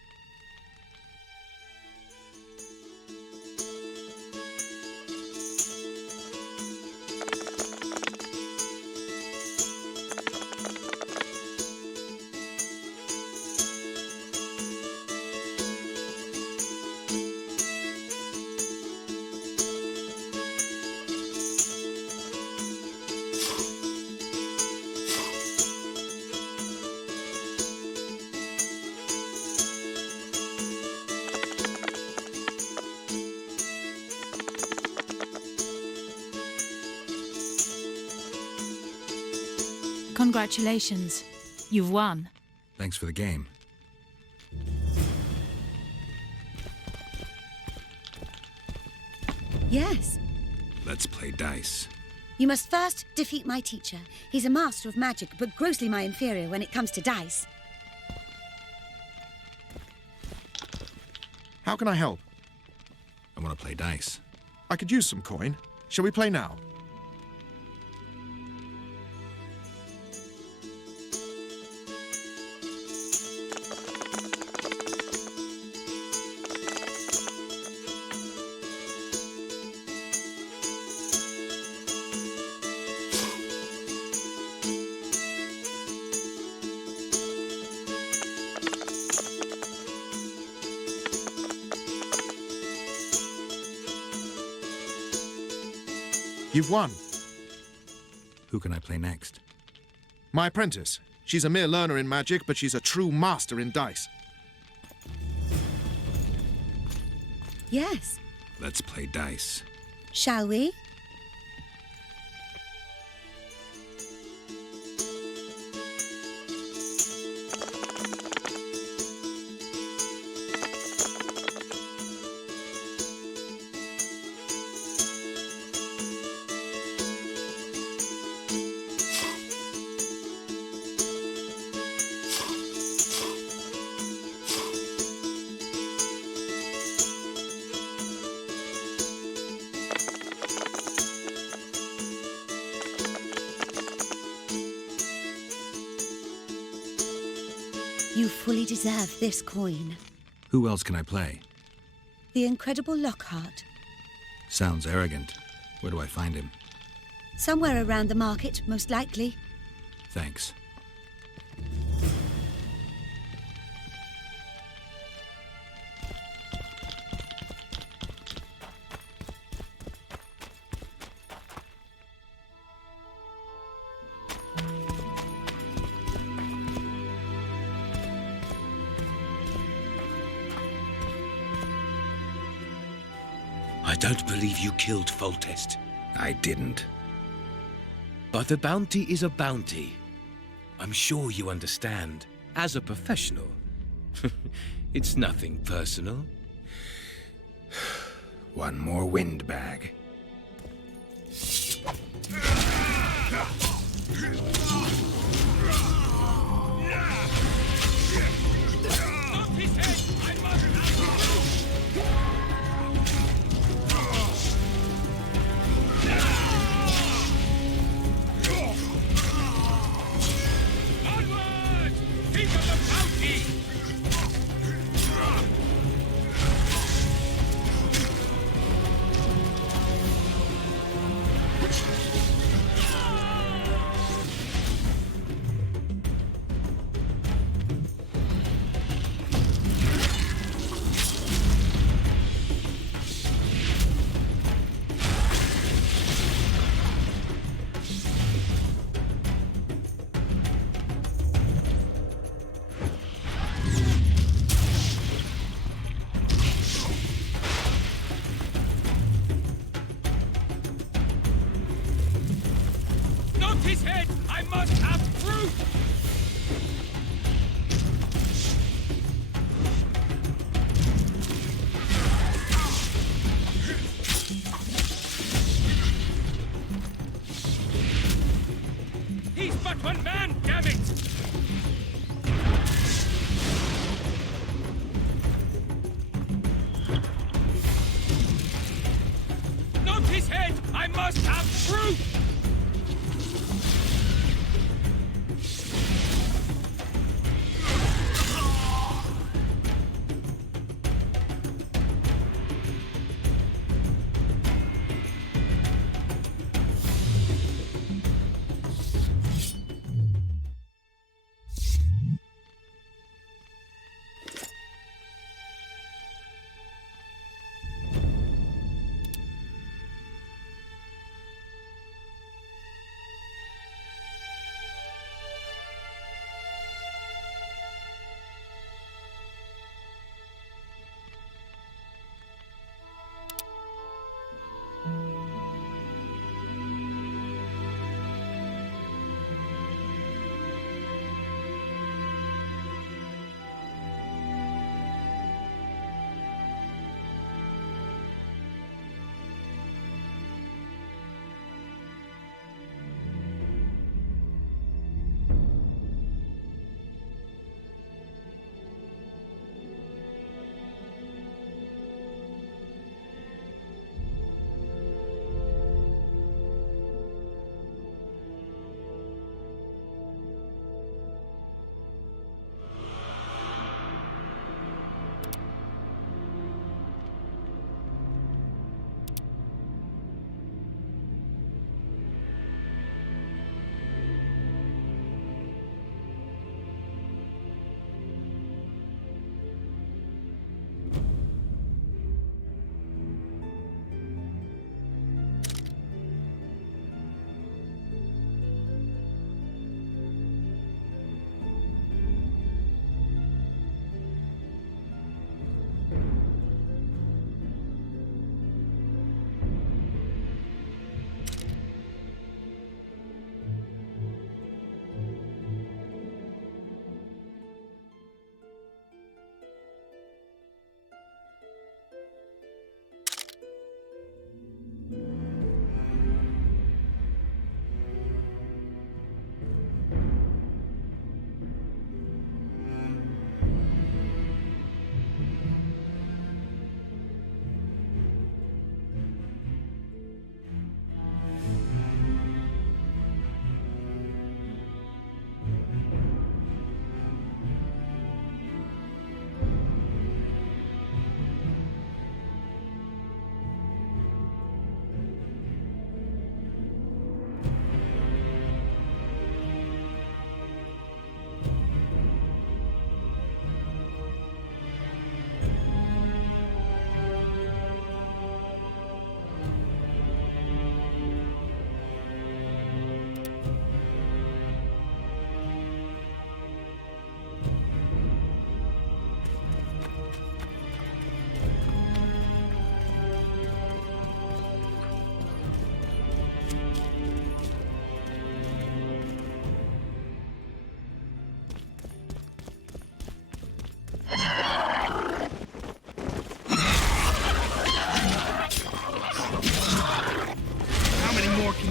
Congratulations. You've won. Thanks for the game. Yes. Let's play dice. You must first defeat my teacher. He's a master of magic, but grossly my inferior when it comes to dice. How can I help? I want to play dice. I could use some coin. Shall we play now? You've won. Who can I play next? My apprentice. She's a mere learner in magic, but she's a true master in dice. Yes. Let's play dice. Shall we? You fully deserve this coin. Who else can I play? The incredible Lockhart. Sounds arrogant. Where do I find him? Somewhere around the market, most likely. Thanks. I don't believe you killed Foltest. I didn't. But a bounty is a bounty. I'm sure you understand. As a professional, it's nothing personal. One more windbag. his head! I must have proof! He's but one man, damn it! Not his head! I must have proof!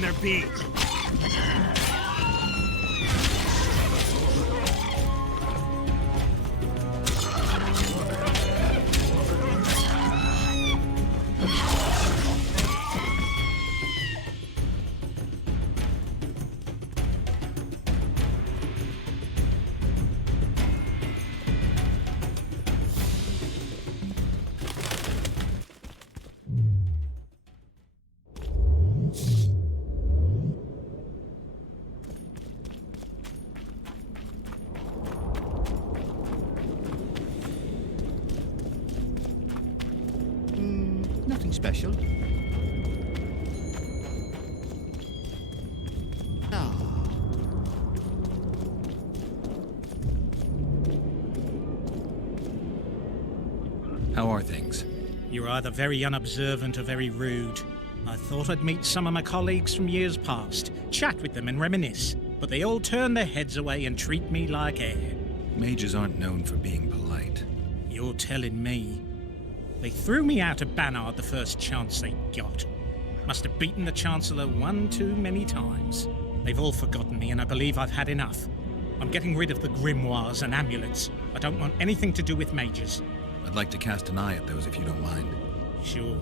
there be? Nothing special. How are things? You're either very unobservant or very rude. I thought I'd meet some of my colleagues from years past, chat with them and reminisce, but they all turn their heads away and treat me like air. Mages aren't known for being polite. You're telling me. They threw me out of Banard the first chance they got. Must have beaten the Chancellor one too many times. They've all forgotten me, and I believe I've had enough. I'm getting rid of the grimoires and amulets. I don't want anything to do with mages. I'd like to cast an eye at those if you don't mind. Sure.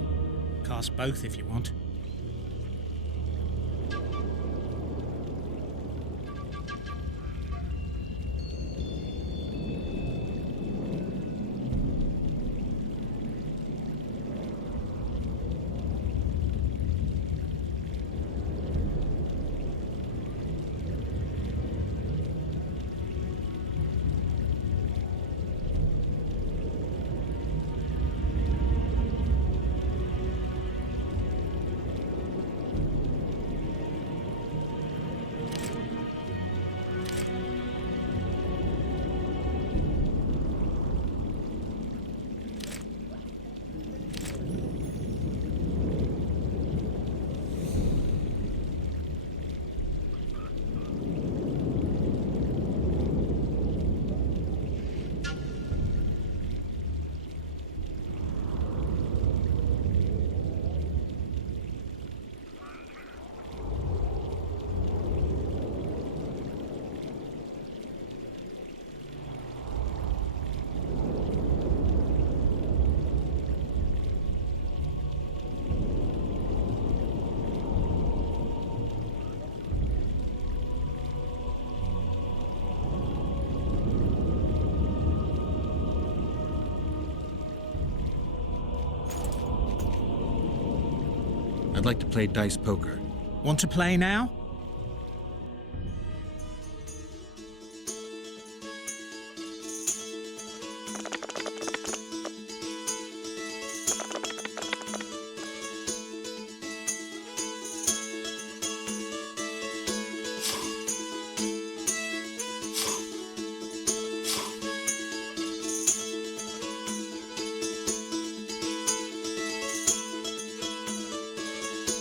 Cast both if you want. I'd like to play dice poker. Want to play now?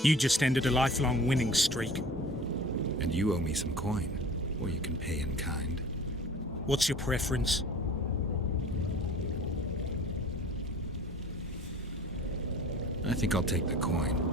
You just ended a lifelong winning streak. And you owe me some coin, or you can pay in kind. What's your preference? I think I'll take the coin.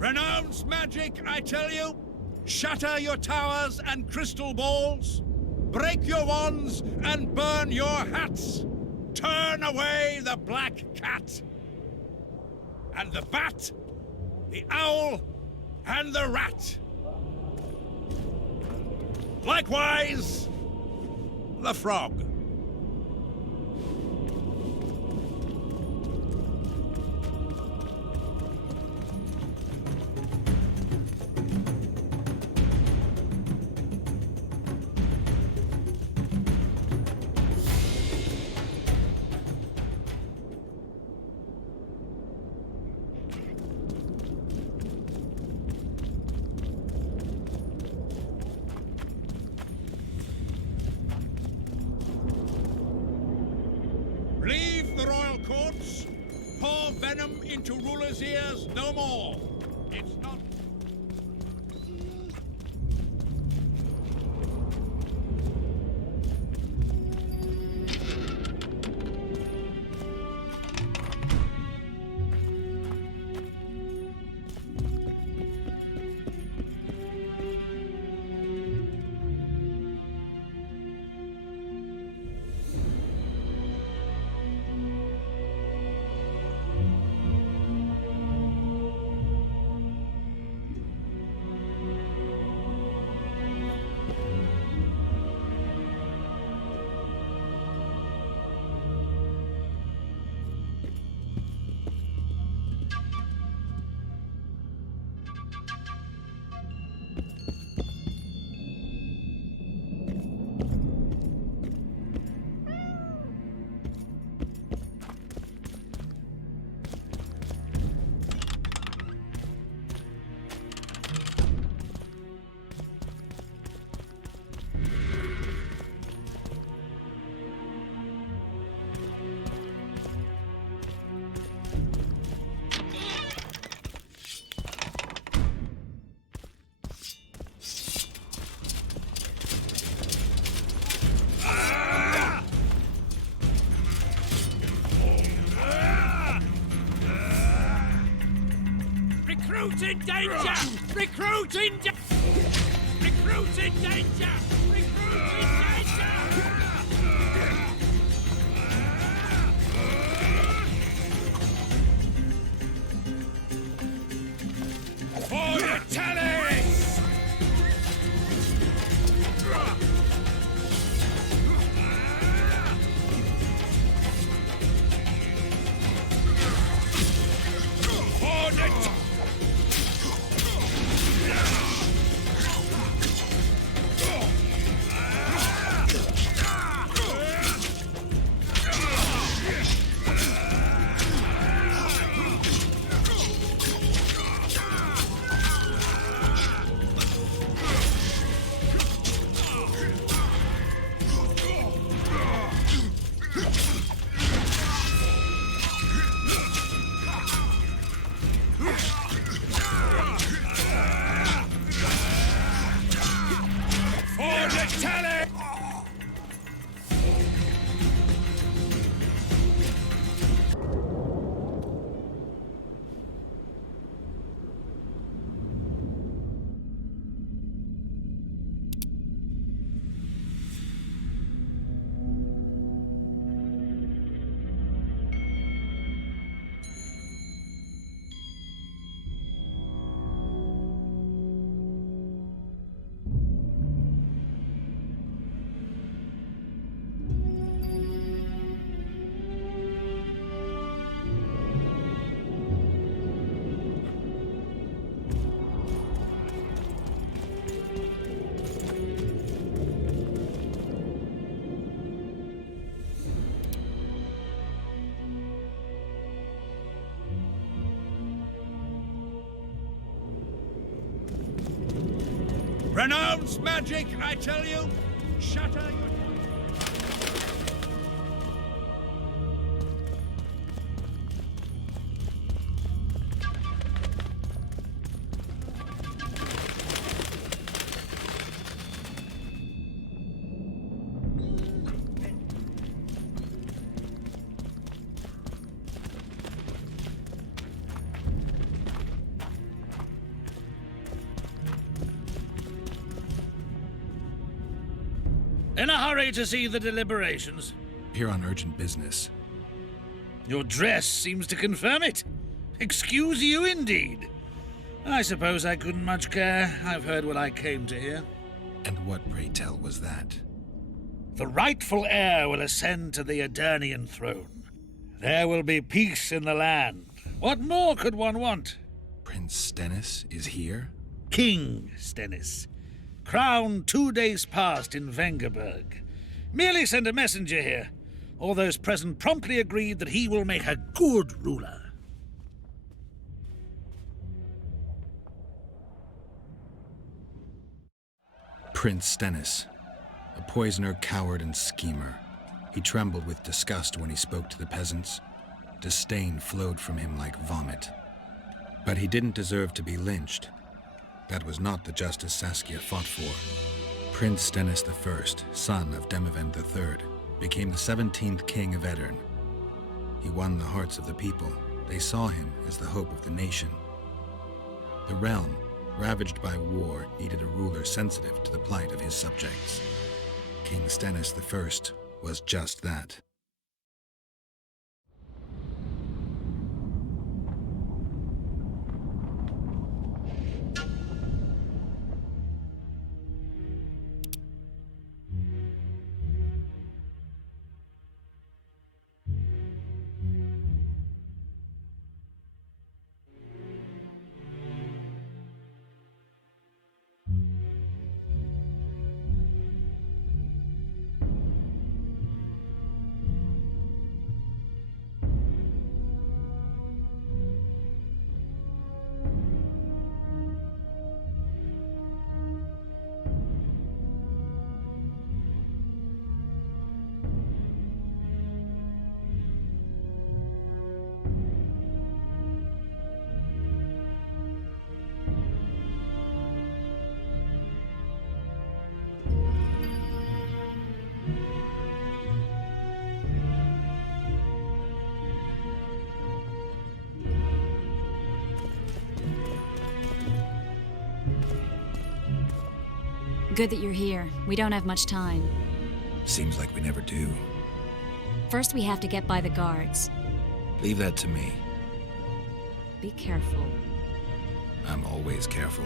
Renounce magic, I tell you! Shatter your towers and crystal balls! Break your wands and burn your hats! Turn away the black cat! And the bat, the owl, and the rat! Likewise, the frog. venom into rulers' ears no more. It's not... Recruit in danger! Recruit in danger! Recruit in danger! Recruit in danger! For the tallies! For the Renounce magic, I tell you! Shatter your... In a hurry to see the deliberations? Here on urgent business. Your dress seems to confirm it. Excuse you indeed. I suppose I couldn't much care. I've heard what I came to hear. And what, pray tell, was that? The rightful heir will ascend to the Aedirnian throne. There will be peace in the land. What more could one want? Prince Stennis is here? King Stennis. Crowned 2 days past in Vengerberg. Merely send a messenger here. All those present promptly agreed that he will make a good ruler. Prince Stennis. A poisoner, coward, and schemer. He trembled with disgust when he spoke to the peasants. Disdain flowed from him like vomit. But he didn't deserve to be lynched. That was not the justice Saskia fought for. Prince Stennis I, son of Demavend III, became the 17th king of Aedirn. He won the hearts of the people. They saw him as the hope of the nation. The realm, ravaged by war, needed a ruler sensitive to the plight of his subjects. King Stennis I was just that. Good that you're here. We don't have much time. Seems like we never do. First, we have to get by the guards. Leave that to me. Be careful. I'm always careful.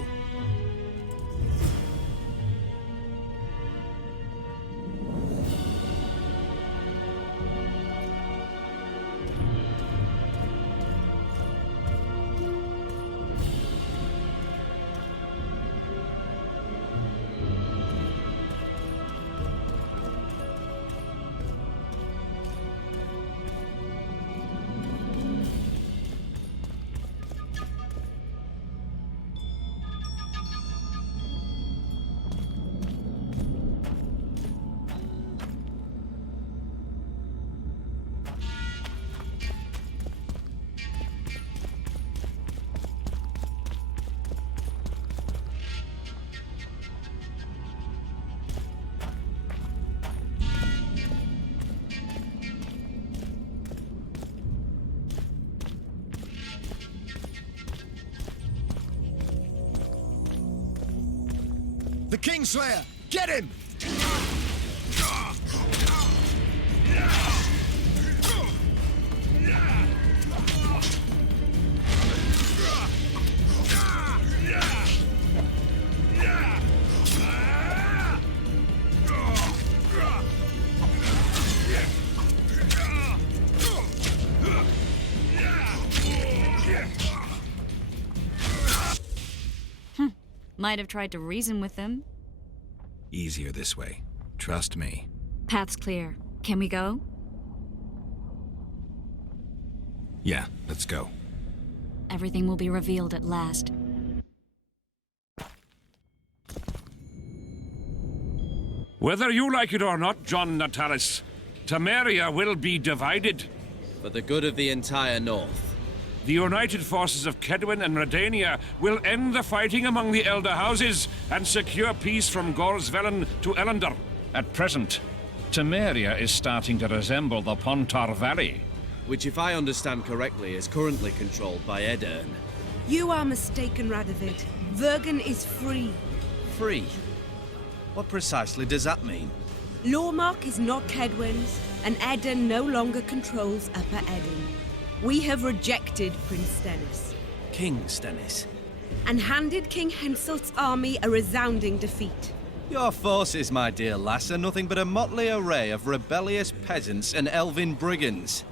The Kingslayer! Get him! Might have tried to reason with them. Easier this way. Trust me. Path's clear. Can we go? Yeah, let's go. Everything will be revealed at last. Whether you like it or not, John Natalis, Temeria will be divided. For the good of the entire North. The united forces of Kedwin and Redania will end the fighting among the Elder Houses and secure peace from Gorsvelen to Ellender. At present, Temeria is starting to resemble the Pontar Valley. Which, if I understand correctly, is currently controlled by Aedirn. You are mistaken, Radovid. Vergen is free. Free? What precisely does that mean? Lawmark is not Kedwin's, and Aedirn no longer controls Upper Aedirn. We have rejected Prince Stennis. King Stennis? And handed King Henselt's army a resounding defeat. Your forces, my dear lass, are nothing but a motley array of rebellious peasants and elven brigands.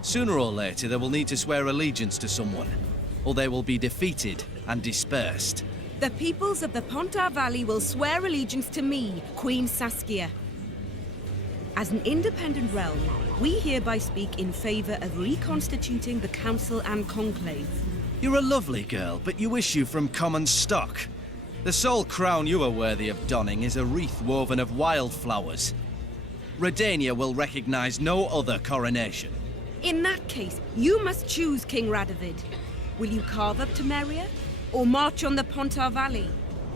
Sooner or later, they will need to swear allegiance to someone, or they will be defeated and dispersed. The peoples of the Pontar Valley will swear allegiance to me, Queen Saskia. As an independent realm, we hereby speak in favor of reconstituting the Council and Conclave. You're a lovely girl, but you issue from common stock. The sole crown you are worthy of donning is a wreath woven of wildflowers. Redania will recognize no other coronation. In that case, you must choose, King Radovid. Will you carve up Temeria, or march on the Pontar Valley?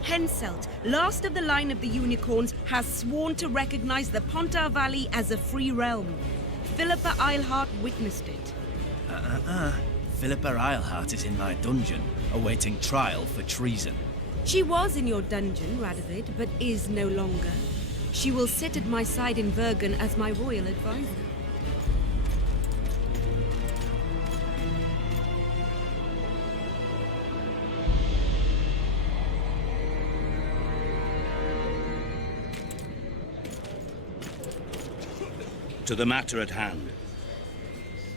Henselt, last of the line of the Unicorns, has sworn to recognize the Pontar Valley as a free realm. Philippa Eilhart witnessed it. Philippa Eilhart is in my dungeon, awaiting trial for treason. She was in your dungeon, Radovid, but is no longer. She will sit at my side in Vergen as my royal advisor. To the matter at hand.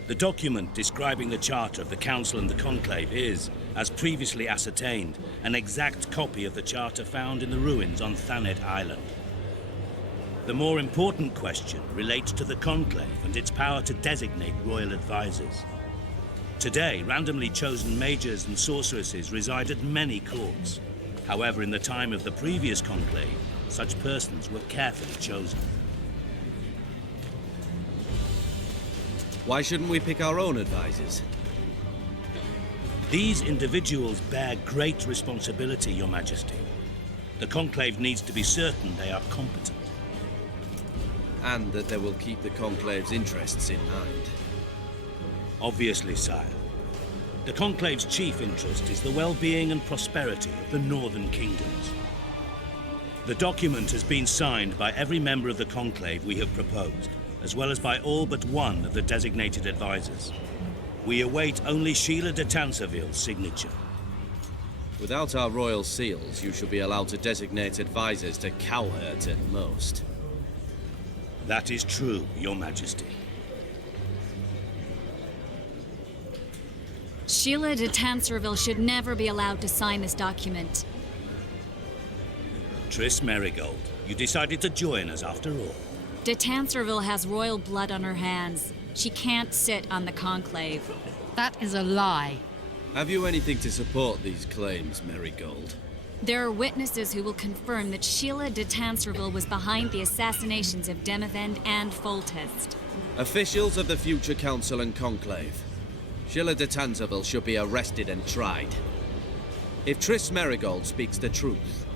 The document describing the charter of the Council and the Conclave is, as previously ascertained, an exact copy of the charter found in the ruins on Thanet Island. The more important question relates to the Conclave and its power to designate royal advisors. Today, randomly chosen mages and sorceresses reside at many courts. However, in the time of the previous Conclave, such persons were carefully chosen. Why shouldn't we pick our own advisors? These individuals bear great responsibility, Your Majesty. The Conclave needs to be certain they are competent. And that they will keep the Conclave's interests in mind. Obviously, sire. The Conclave's chief interest is the well-being and prosperity of the Northern Kingdoms. The document has been signed by every member of the Conclave we have proposed, as well as by all but one of the designated advisors. We await only Sheila de Tanserville's signature. Without our royal seals, you should be allowed to designate advisors to Cowherd at most. That is true, Your Majesty. Sheila de Tanserville should never be allowed to sign this document. Triss Merigold, you decided to join us after all. De Tanserville has royal blood on her hands. She can't sit on the Conclave. That is a lie. Have you anything to support these claims, Merigold? There are witnesses who will confirm that Sheila de Tanserville was behind the assassinations of Demavend and Foltest. Officials of the future Council and Conclave. Sheila de Tanserville should be arrested and tried. If Triss Merigold speaks the truth,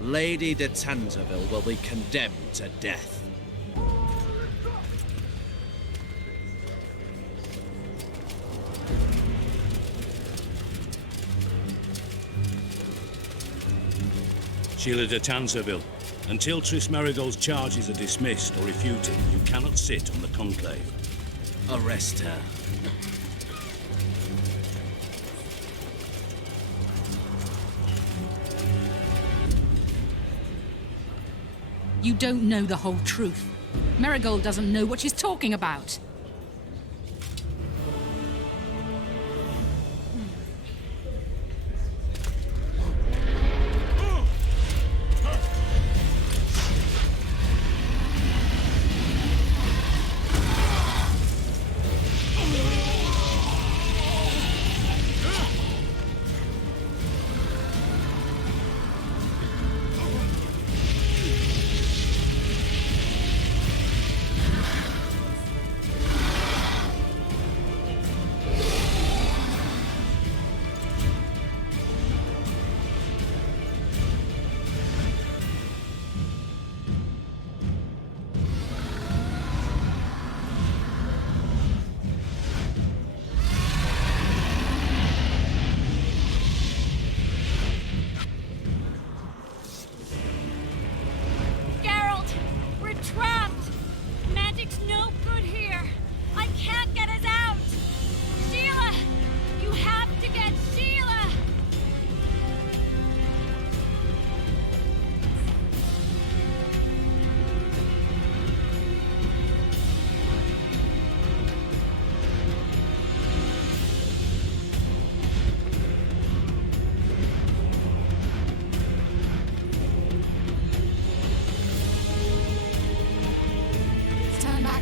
Lady de Tanserville will be condemned to death. Sheila de Tanserville, until Triss Merigold's charges are dismissed or refuted, you cannot sit on the Conclave. Arrest her. You don't know the whole truth. Merigold doesn't know what she's talking about.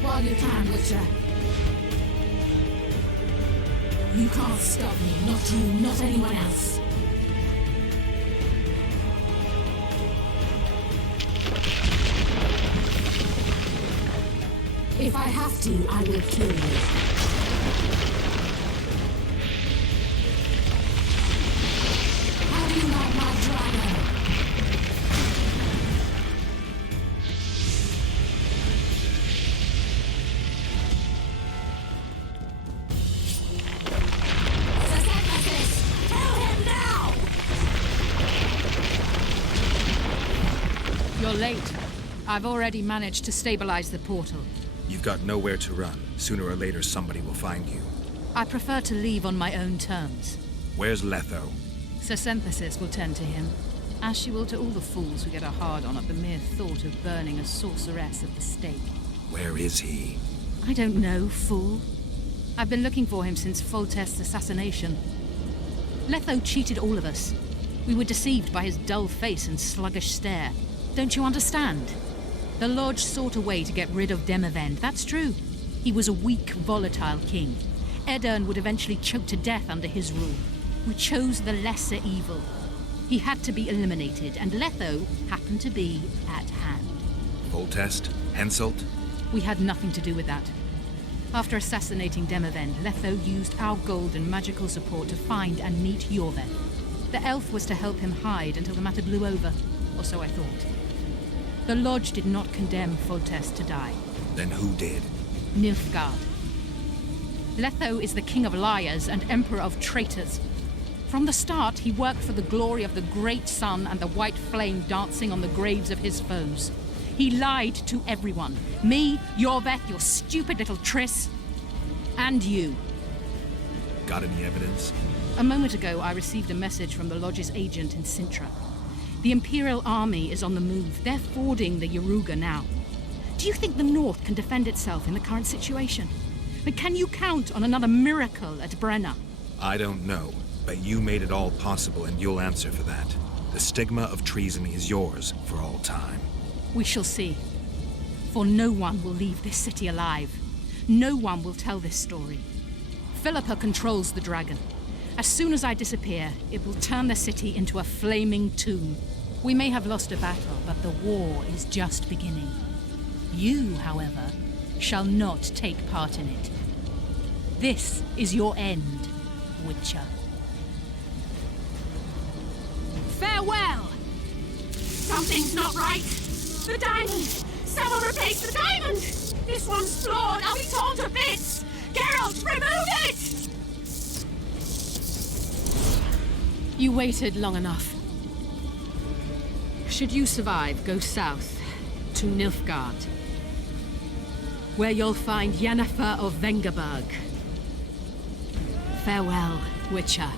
While you can, Witcher. You can't stop me, not you, not anyone else. If I have to, I will kill you. You're late. I've already managed to stabilize the portal. You've got nowhere to run. Sooner or later, somebody will find you. I prefer to leave on my own terms. Where's Letho? Sir Synthesis will tend to him, as she will to all the fools who get a hard-on at the mere thought of burning a sorceress at the stake. Where is he? I don't know, fool. I've been looking for him since Foltest's assassination. Letho cheated all of us. We were deceived by his dull face and sluggish stare. Don't you understand? The Lodge sought a way to get rid of Demavend, that's true. He was a weak, volatile king. Edirn would eventually choke to death under his rule. We chose the lesser evil. He had to be eliminated, and Letho happened to be at hand. Foltest? Henselt? We had nothing to do with that. After assassinating Demavend, Letho used our gold and magical support to find and meet Yorveth. The elf was to help him hide until the matter blew over, or so I thought. The Lodge did not condemn Foltest to die. Then who did? Nilfgaard. Letho is the king of liars and emperor of traitors. From the start, he worked for the glory of the great sun and the white flame dancing on the graves of his foes. He lied to everyone. Me, Yorveth, your stupid little Triss, and you. Got any evidence? A moment ago, I received a message from the Lodge's agent in Sintra. The Imperial Army is on the move. They're fording the Yaruga now. Do you think the North can defend itself in the current situation? But can you count on another miracle at Brenna? I don't know, but you made it all possible and you'll answer for that. The stigma of treason is yours for all time. We shall see. For no one will leave this city alive. No one will tell this story. Philippa controls the dragon. As soon as I disappear, it will turn the city into a flaming tomb. We may have lost a battle, but the war is just beginning. You, however, shall not take part in it. This is your end, Witcher. Farewell! Something's not right. The diamond! Someone replace the diamond! This one's flawed. I'll be torn to bits! Geralt, remove it! You waited long enough. Should you survive, go south to Nilfgaard, where you'll find Yennefer of Vengerberg. Farewell, Witcher.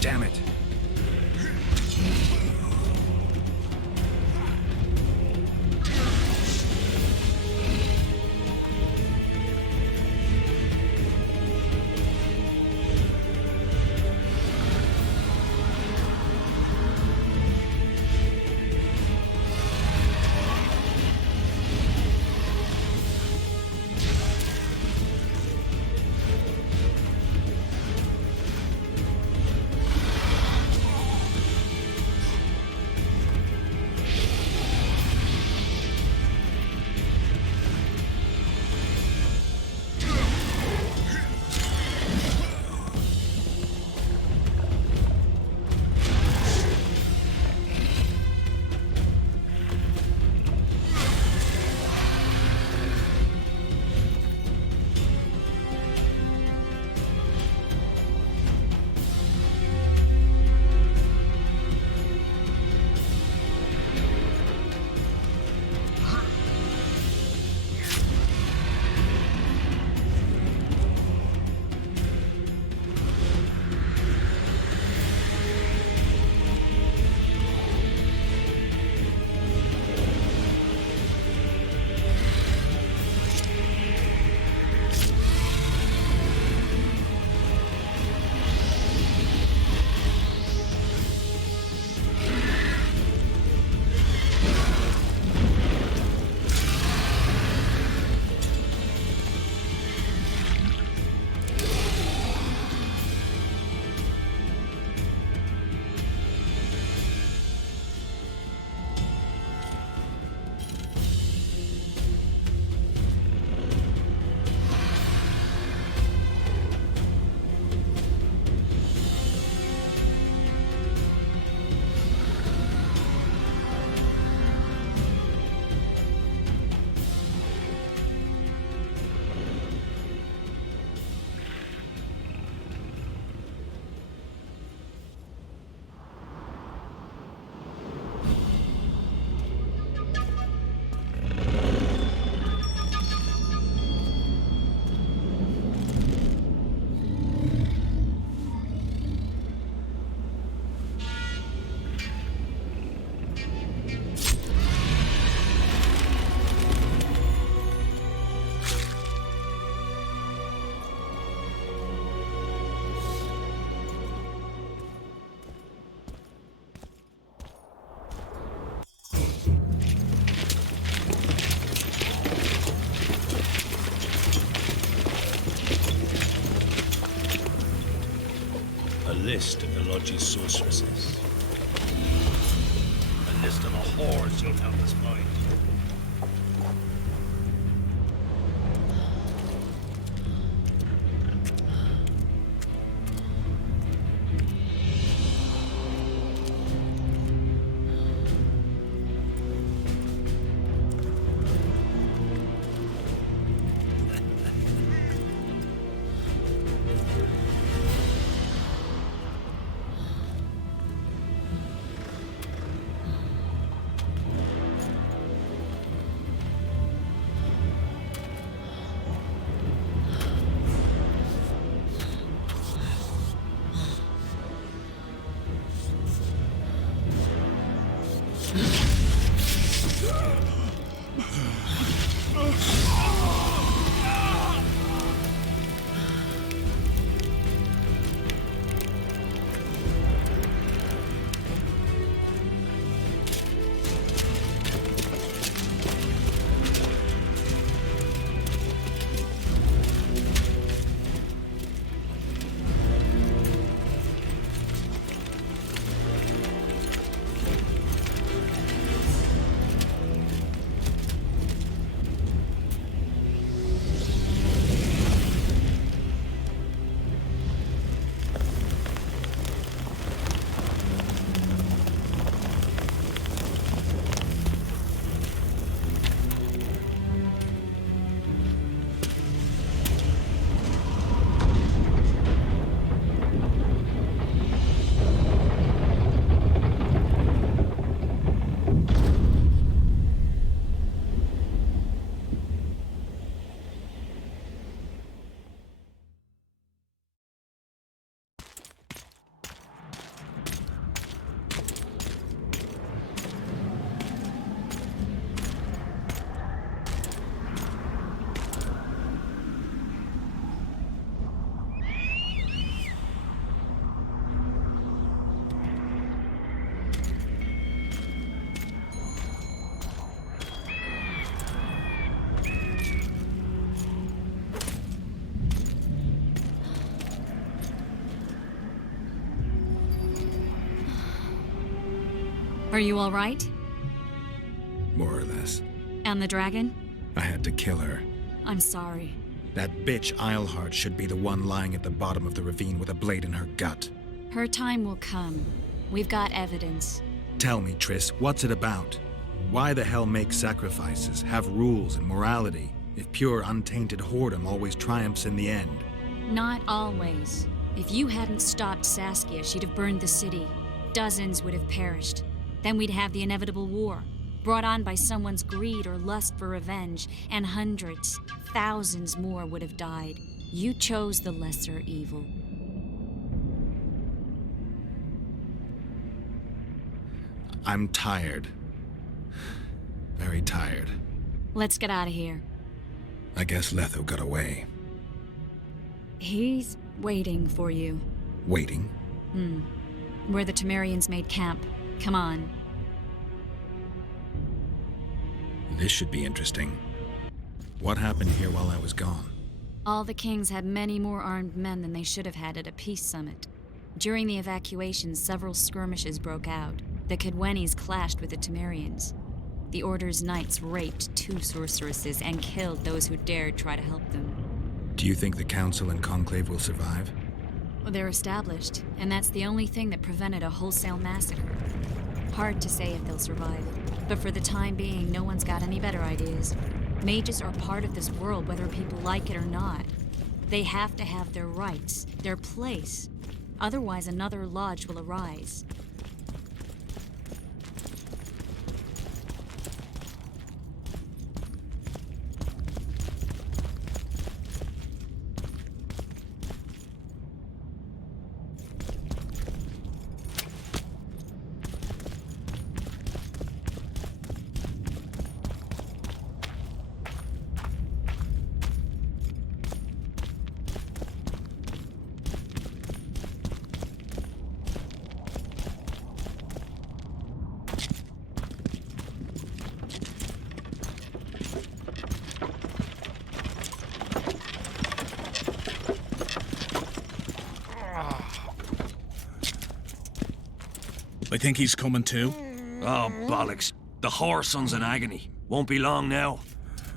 Damn it. List of the Lodge's sorceresses. A list of the whores you'll help us find. Are you all right? More or less. And the dragon? I had to kill her. I'm sorry. That bitch Eilhart should be the one lying at the bottom of the ravine with a blade in her gut. Her time will come. We've got evidence. Tell me, Triss, what's it about? Why the hell make sacrifices, have rules and morality, if pure, untainted whoredom always triumphs in the end? Not always. If you hadn't stopped Saskia, she'd have burned the city. Dozens would have perished. Then we'd have the inevitable war, brought on by someone's greed or lust for revenge, and hundreds, thousands more would have died. You chose the lesser evil. I'm tired. Very tired. Let's get out of here. I guess Letho got away. He's waiting for you. Waiting? Where the Temerians made camp. Come on. This should be interesting. What happened here while I was gone? All the kings had many more armed men than they should have had at a peace summit. During the evacuation, several skirmishes broke out. The Kedwenis clashed with the Temerians. The Order's knights raped 2 sorceresses and killed those who dared try to help them. Do you think the Council and Conclave will survive? Well, they're established, and that's the only thing that prevented a wholesale massacre. Hard to say if they'll survive, but for the time being, no one's got any better ideas. Mages are part of this world, whether people like it or not. They have to have their rights, their place. Otherwise, another lodge will arise. I think he's coming too. Oh, bollocks. The whoreson's in agony. Won't be long now.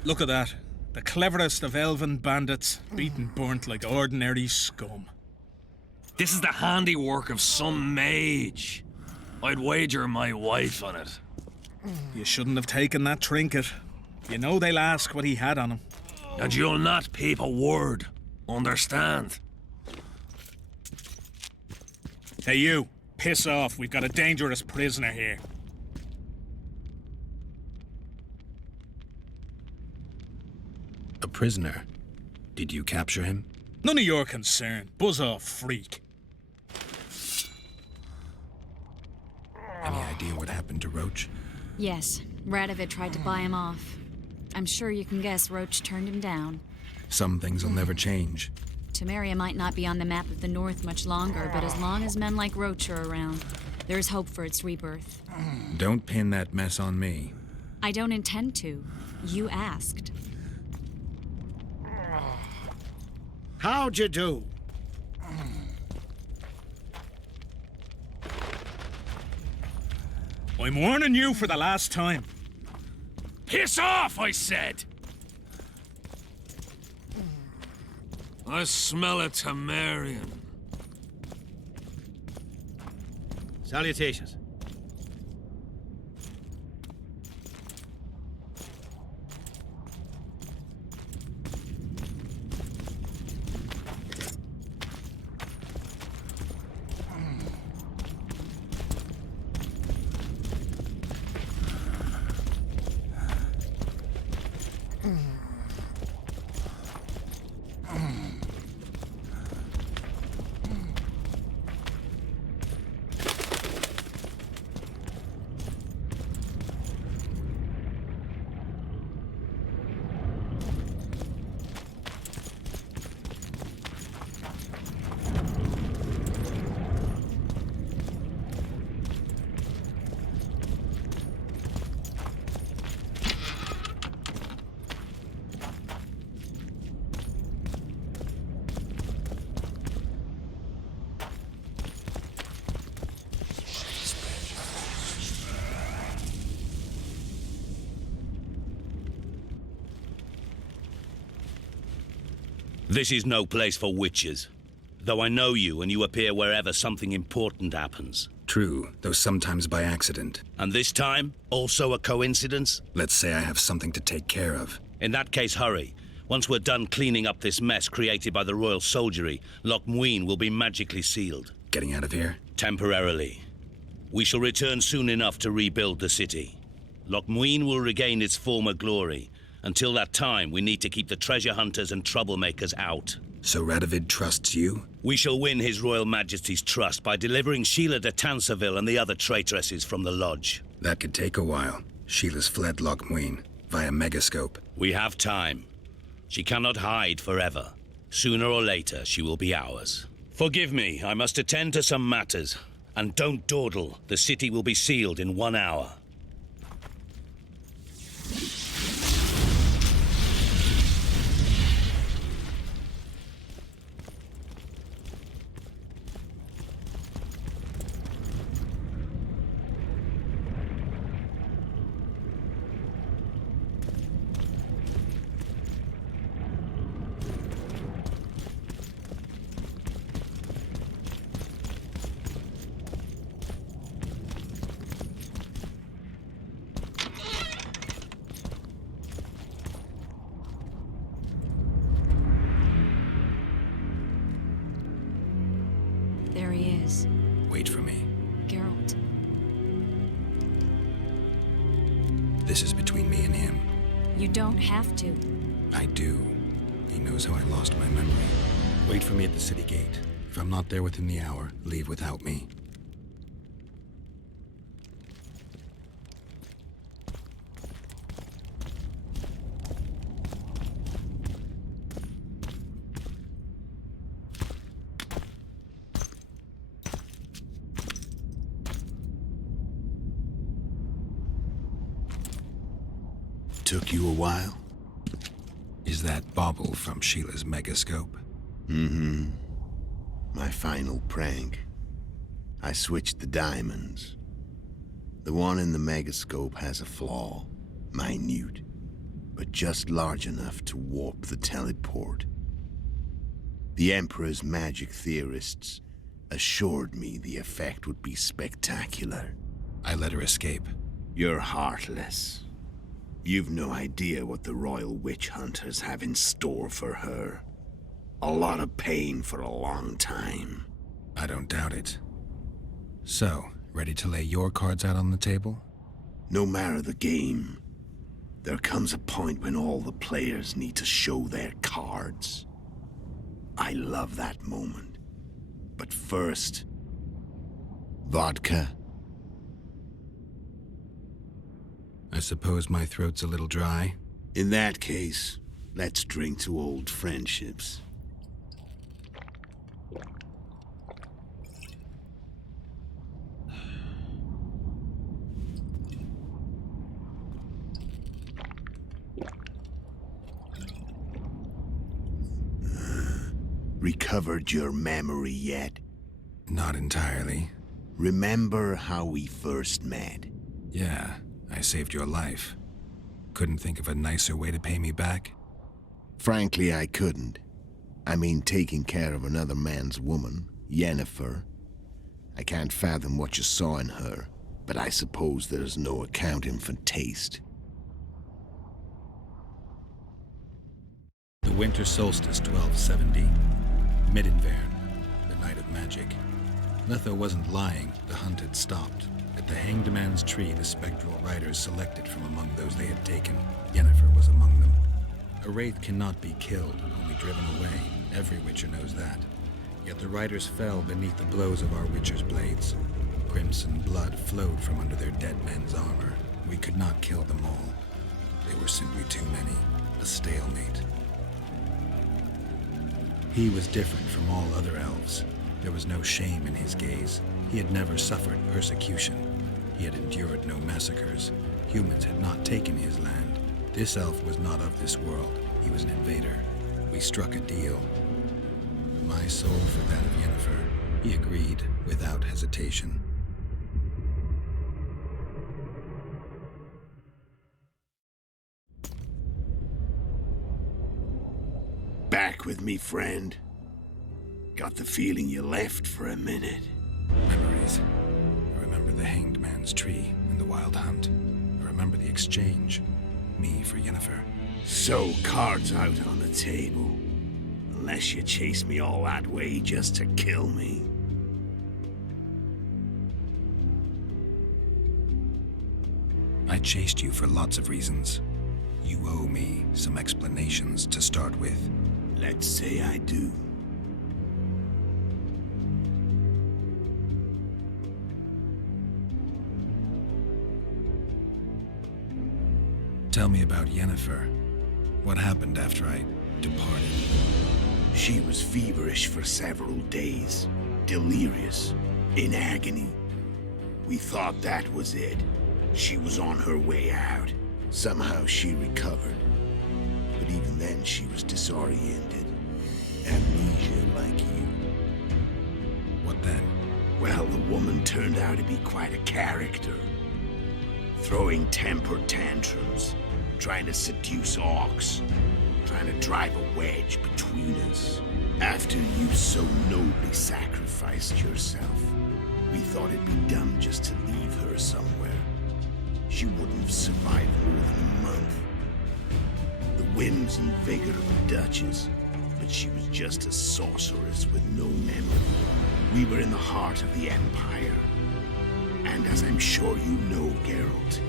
Look at that. The cleverest of elven bandits, beaten burnt like ordinary scum. This is the handiwork of some mage. I'd wager my wife on it. You shouldn't have taken that trinket. You know they'll ask what he had on him. And you'll not peep a word. Understand? Hey, you. Piss off. We've got a dangerous prisoner here. A prisoner? Did you capture him? None of your concern. Buzz off, freak. Any idea what happened to Roach? Yes, Radovid tried to buy him off. I'm sure you can guess Roach turned him down. Some things will never change. Temeria might not be on the map of the North much longer, but as long as men like Roach are around, there's hope for its rebirth. Don't pin that mess on me. I don't intend to. You asked. How'd you do? I'm warning you for the last time. Piss off, I said! I smell a Temerian. Salutations. This is no place for witches. Though I know you and you appear wherever something important happens. True, though sometimes by accident. And this time, also a coincidence? Let's say I have something to take care of. In that case, hurry. Once we're done cleaning up this mess created by the royal soldiery, Loch Muin will be magically sealed. Getting out of here? Temporarily. We shall return soon enough to rebuild the city. Loch Muin will regain its former glory. Until that time, we need to keep the treasure hunters and troublemakers out. So Radovid trusts you? We shall win His Royal Majesty's trust by delivering Sheila de Tansarville and the other traitresses from the lodge. That could take a while. Sheila's fled Loch Muin via megascope. We have time. She cannot hide forever. Sooner or later, she will be ours. Forgive me, I must attend to some matters. And don't dawdle. The city will be sealed in 1 hour. There he is. Wait for me. Geralt. This is between me and him. You don't have to. I do. He knows how I lost my memory. Wait for me at the city gate. If I'm not there within the hour, leave without me. Took you a while? Is that bauble from Sheila's megascope? Mm-hmm. My final prank. I switched the diamonds. The one in the megascope has a flaw. Minute. But just large enough to warp the teleport. The Emperor's magic theorists assured me the effect would be spectacular. I let her escape. You're heartless. You've no idea what the royal witch hunters have in store for her. A lot of pain for a long time. I don't doubt it. So, ready to lay your cards out on the table? No matter the game, there comes a point when all the players need to show their cards. I love that moment. But first, vodka. I suppose my throat's a little dry. In that case, let's drink to old friendships. Recovered your memory yet? Not entirely. Remember how we first met? Yeah, I saved your life. Couldn't think of a nicer way to pay me back? Frankly, I couldn't. I mean, taking care of another man's woman, Yennefer. I can't fathom what you saw in her, but I suppose there's no accounting for taste. The winter solstice 1270. Midinvern, the night of magic. Letho wasn't lying, the hunt had stopped. At the Hanged Man's Tree, the spectral riders selected from among those they had taken. Yennefer was among them. A wraith cannot be killed, only driven away. Every witcher knows that. Yet the riders fell beneath the blows of our witcher's blades. Crimson blood flowed from under their dead men's armor. We could not kill them all. They were simply too many. A stalemate. He was different from all other elves. There was no shame in his gaze. He had never suffered persecution. He had endured no massacres. Humans had not taken his land. This elf was not of this world. He was an invader. We struck a deal. My soul for that of Yennefer. He agreed without hesitation. Back back with me, friend? Got the feeling you left for a minute. Memories. I remember the Hanged Man's Tree and the Wild Hunt. I remember the exchange. Me for Yennefer. So, cards out on the table. Unless you chase me all that way just to kill me. I chased you for lots of reasons. You owe me some explanations to start with. Let's say I do. Tell me about Yennefer. What happened after I departed? She was feverish for several days. Delirious. In agony. We thought that was it. She was on her way out. Somehow she recovered. But even then she was disoriented. Amnesia like you. What then? Well, the woman turned out to be quite a character. Throwing temper tantrums. Trying to seduce orcs. Trying to drive a wedge between us. After you so nobly sacrificed yourself, we thought it'd be dumb just to leave her somewhere. She wouldn't have survived more than a month. The whims and vigor of a duchess, but she was just a sorceress with no memory. We were in the heart of the Empire. And as I'm sure you know, Geralt,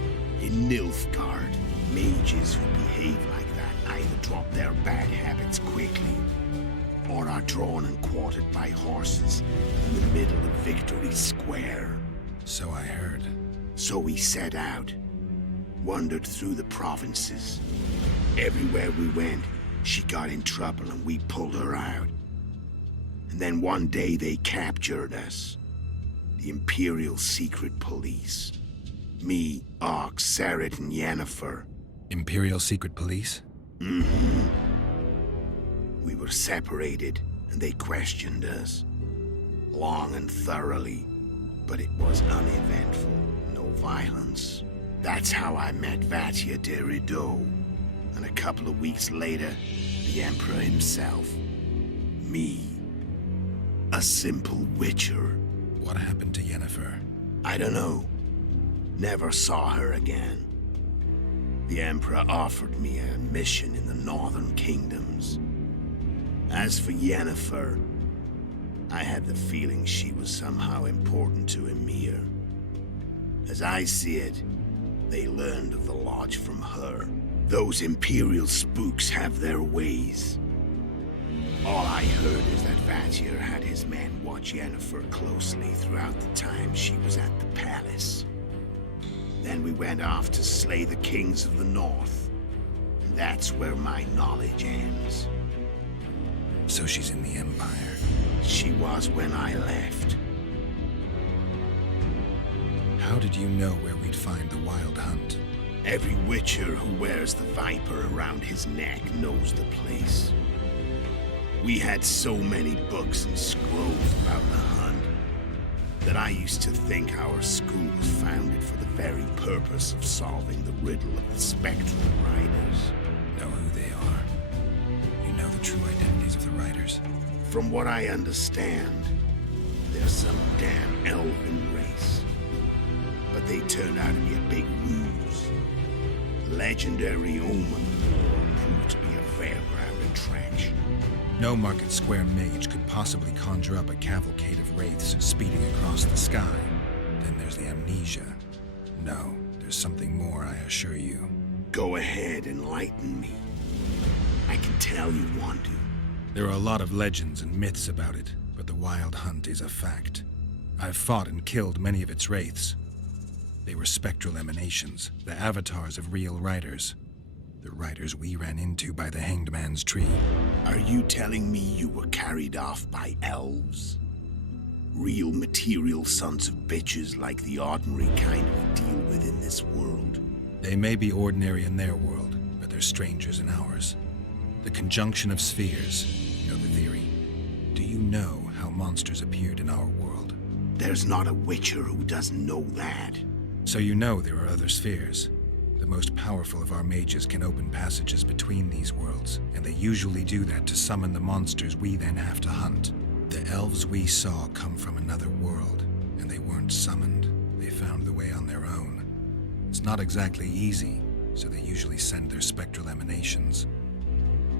in Nilfgaard, mages who behave like that either drop their bad habits quickly, or are drawn and quartered by horses in the middle of Victory Square. So I heard. So we set out, wandered through the provinces. Everywhere we went, she got in trouble and we pulled her out. And then one day they captured us. The Imperial Secret Police. Me, Ox, Sarret, and Yennefer. Imperial Secret Police? Mm-hmm. We were separated, and they questioned us. Long and thoroughly, but it was uneventful. No violence. That's how I met Vatia de Rideau. And a couple of weeks later, the Emperor himself. Me. A simple witcher. What happened to Yennefer? I don't know. Never saw her again. The Emperor offered me a mission in the Northern Kingdoms. As for Yennefer, I had the feeling she was somehow important to Emir. As I see it, they learned of the Lodge from her. Those Imperial spooks have their ways. All I heard is that Vatir had his men watch Yennefer closely throughout the time she was at the palace. Then we went off to slay the kings of the north. And that's where my knowledge ends. So she's in the Empire? She was when I left. How did you know where we'd find the Wild Hunt? Every witcher who wears the viper around his neck knows the place. We had so many books and scrolls about the hunt that I used to think our school was founded for the very purpose of solving the riddle of the spectral riders. Know who they are? You know the true identities of the riders? From what I understand, they're some damn elven race. But they turned out to be a big ruse. Legendary omen proved to be a fairground attraction. No Market Square mage could possibly conjure up a cavalcade of wraiths speeding across the sky. Then there's the amnesia. No, there's something more, I assure you. Go ahead, enlighten me. I can tell you want to. There are a lot of legends and myths about it, but the Wild Hunt is a fact. I've fought and killed many of its wraiths. They were spectral emanations, the avatars of real riders. The riders we ran into by the Hanged Man's Tree. Are you telling me you were carried off by elves? Real material sons of bitches like the ordinary kind we deal with in this world? They may be ordinary in their world, but they're strangers in ours. The conjunction of spheres, you know the theory. Do you know how monsters appeared in our world? There's not a witcher who doesn't know that. So you know there are other spheres. The most powerful of our mages can open passages between these worlds, and they usually do that to summon the monsters we then have to hunt. The elves we saw come from another world, and they weren't summoned. They found the way on their own. It's not exactly easy, so they usually send their spectral emanations.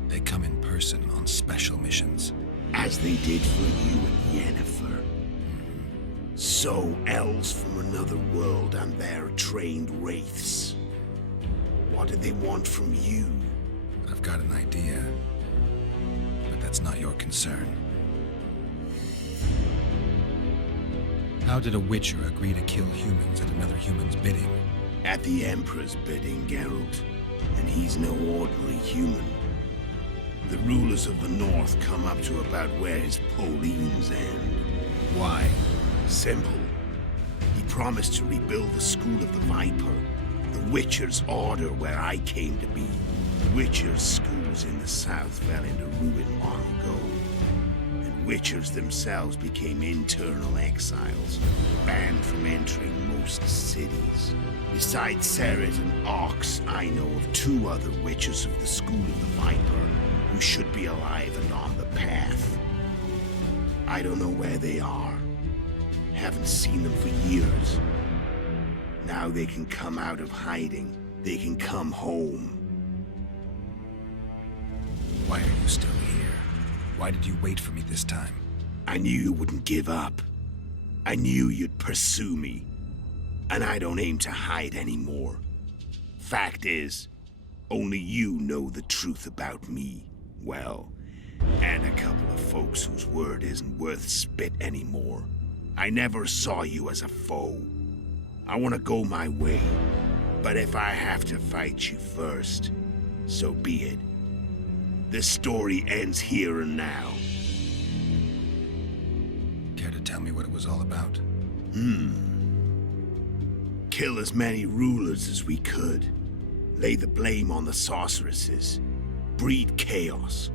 They come in person on special missions. As they did for you and Yennefer. So elves from another world and their trained wraiths. What do they want from you? I've got an idea, but that's not your concern. How did a Witcher agree to kill humans at another human's bidding? At the Emperor's bidding, Geralt. And he's no ordinary human. The rulers of the North come up to about where his Pauline's end. Why? Simple. He promised to rebuild the School of the Viper, the Witcher's order where I came to be. The Witcher's schools in the south fell into ruin long ago, and Witchers themselves became internal exiles, banned from entering most cities. Besides Seret and Ox, I know of 2 other Witchers of the School of the Viper who should be alive and on the path. I don't know where they are. Haven't seen them for years. Now they can come out of hiding. They can come home. Why are you still here? Why did you wait for me this time? I knew you wouldn't give up. I knew you'd pursue me. And I don't aim to hide anymore. Fact is, only you know the truth about me. Well, and a couple of folks whose word isn't worth spit anymore. I never saw you as a foe. I want to go my way, but if I have to fight you first, so be it. This story ends here and now. Care to tell me what it was all about? Kill as many rulers as we could. Lay the blame on the sorceresses. Breed chaos.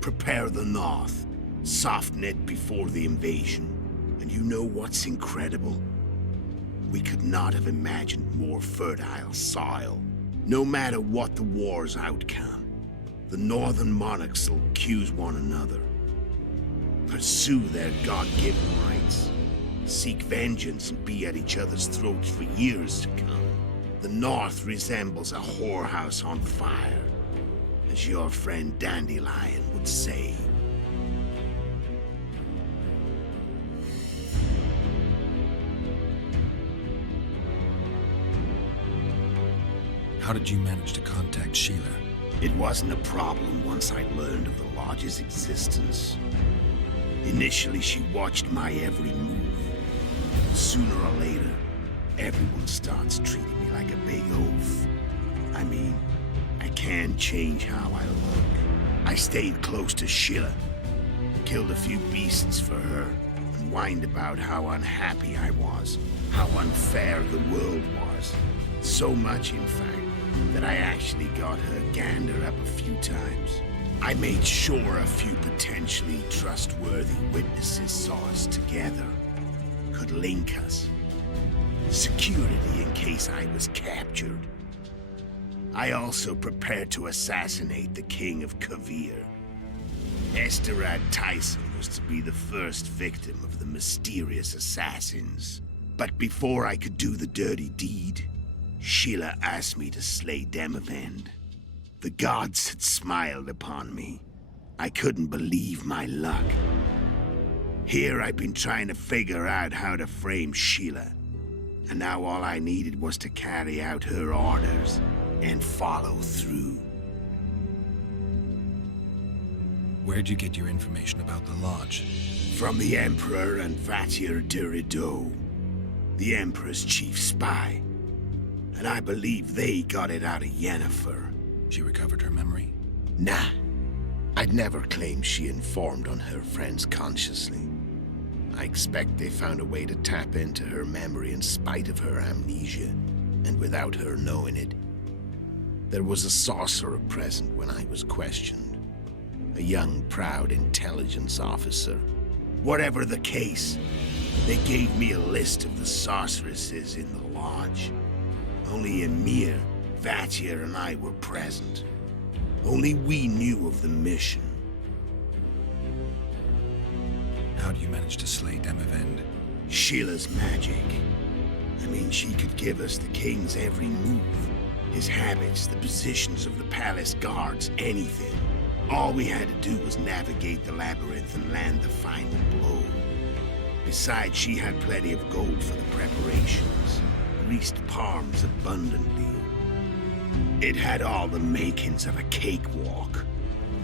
Prepare the North. Soften it before the invasion. And you know what's incredible? We could not have imagined more fertile soil. No matter what the war's outcome, the northern monarchs will accuse one another. Pursue their God-given rights. Seek vengeance and be at each other's throats for years to come. The North resembles a whorehouse on fire, as your friend Dandelion would say. How did you manage to contact Sheila? It wasn't a problem once I learned of the Lodge's existence. Initially, she watched my every move. Sooner or later, everyone starts treating me like a big oaf. I mean, I can't change how I look. I stayed close to Sheila, killed a few beasts for her, and whined about how unhappy I was, how unfair the world was. So much, in fact, that I actually got her gander up a few times. I made sure a few potentially trustworthy witnesses saw us together, could link us. Security in case I was captured. I also prepared to assassinate the King of Kavir. Esterad Tyson was to be the first victim of the mysterious assassins. But before I could do the dirty deed, Sheila asked me to slay Demavend. The gods had smiled upon me. I couldn't believe my luck. Here I've been trying to figure out how to frame Sheila. And now all I needed was to carry out her orders and follow through. Where'd you get your information about the Lodge? From the Emperor and Vatir Durido, the Emperor's chief spy. And I believe they got it out of Yennefer. She recovered her memory? Nah. I'd never claimed she informed on her friends consciously. I expect they found a way to tap into her memory in spite of her amnesia, and without her knowing it. There was a sorcerer present when I was questioned. A young, proud intelligence officer. Whatever the case, they gave me a list of the sorceresses in the Lodge. Only Emir, Vatia and I were present. Only we knew of the mission. How do you manage to slay Demavend? Sheila's magic. I mean, she could give us the king's every move. His habits, the positions of the palace guards, anything. All we had to do was navigate the labyrinth and land the final blow. Besides, she had plenty of gold for the preparations. Greased palms abundantly. It had all the makings of a cakewalk.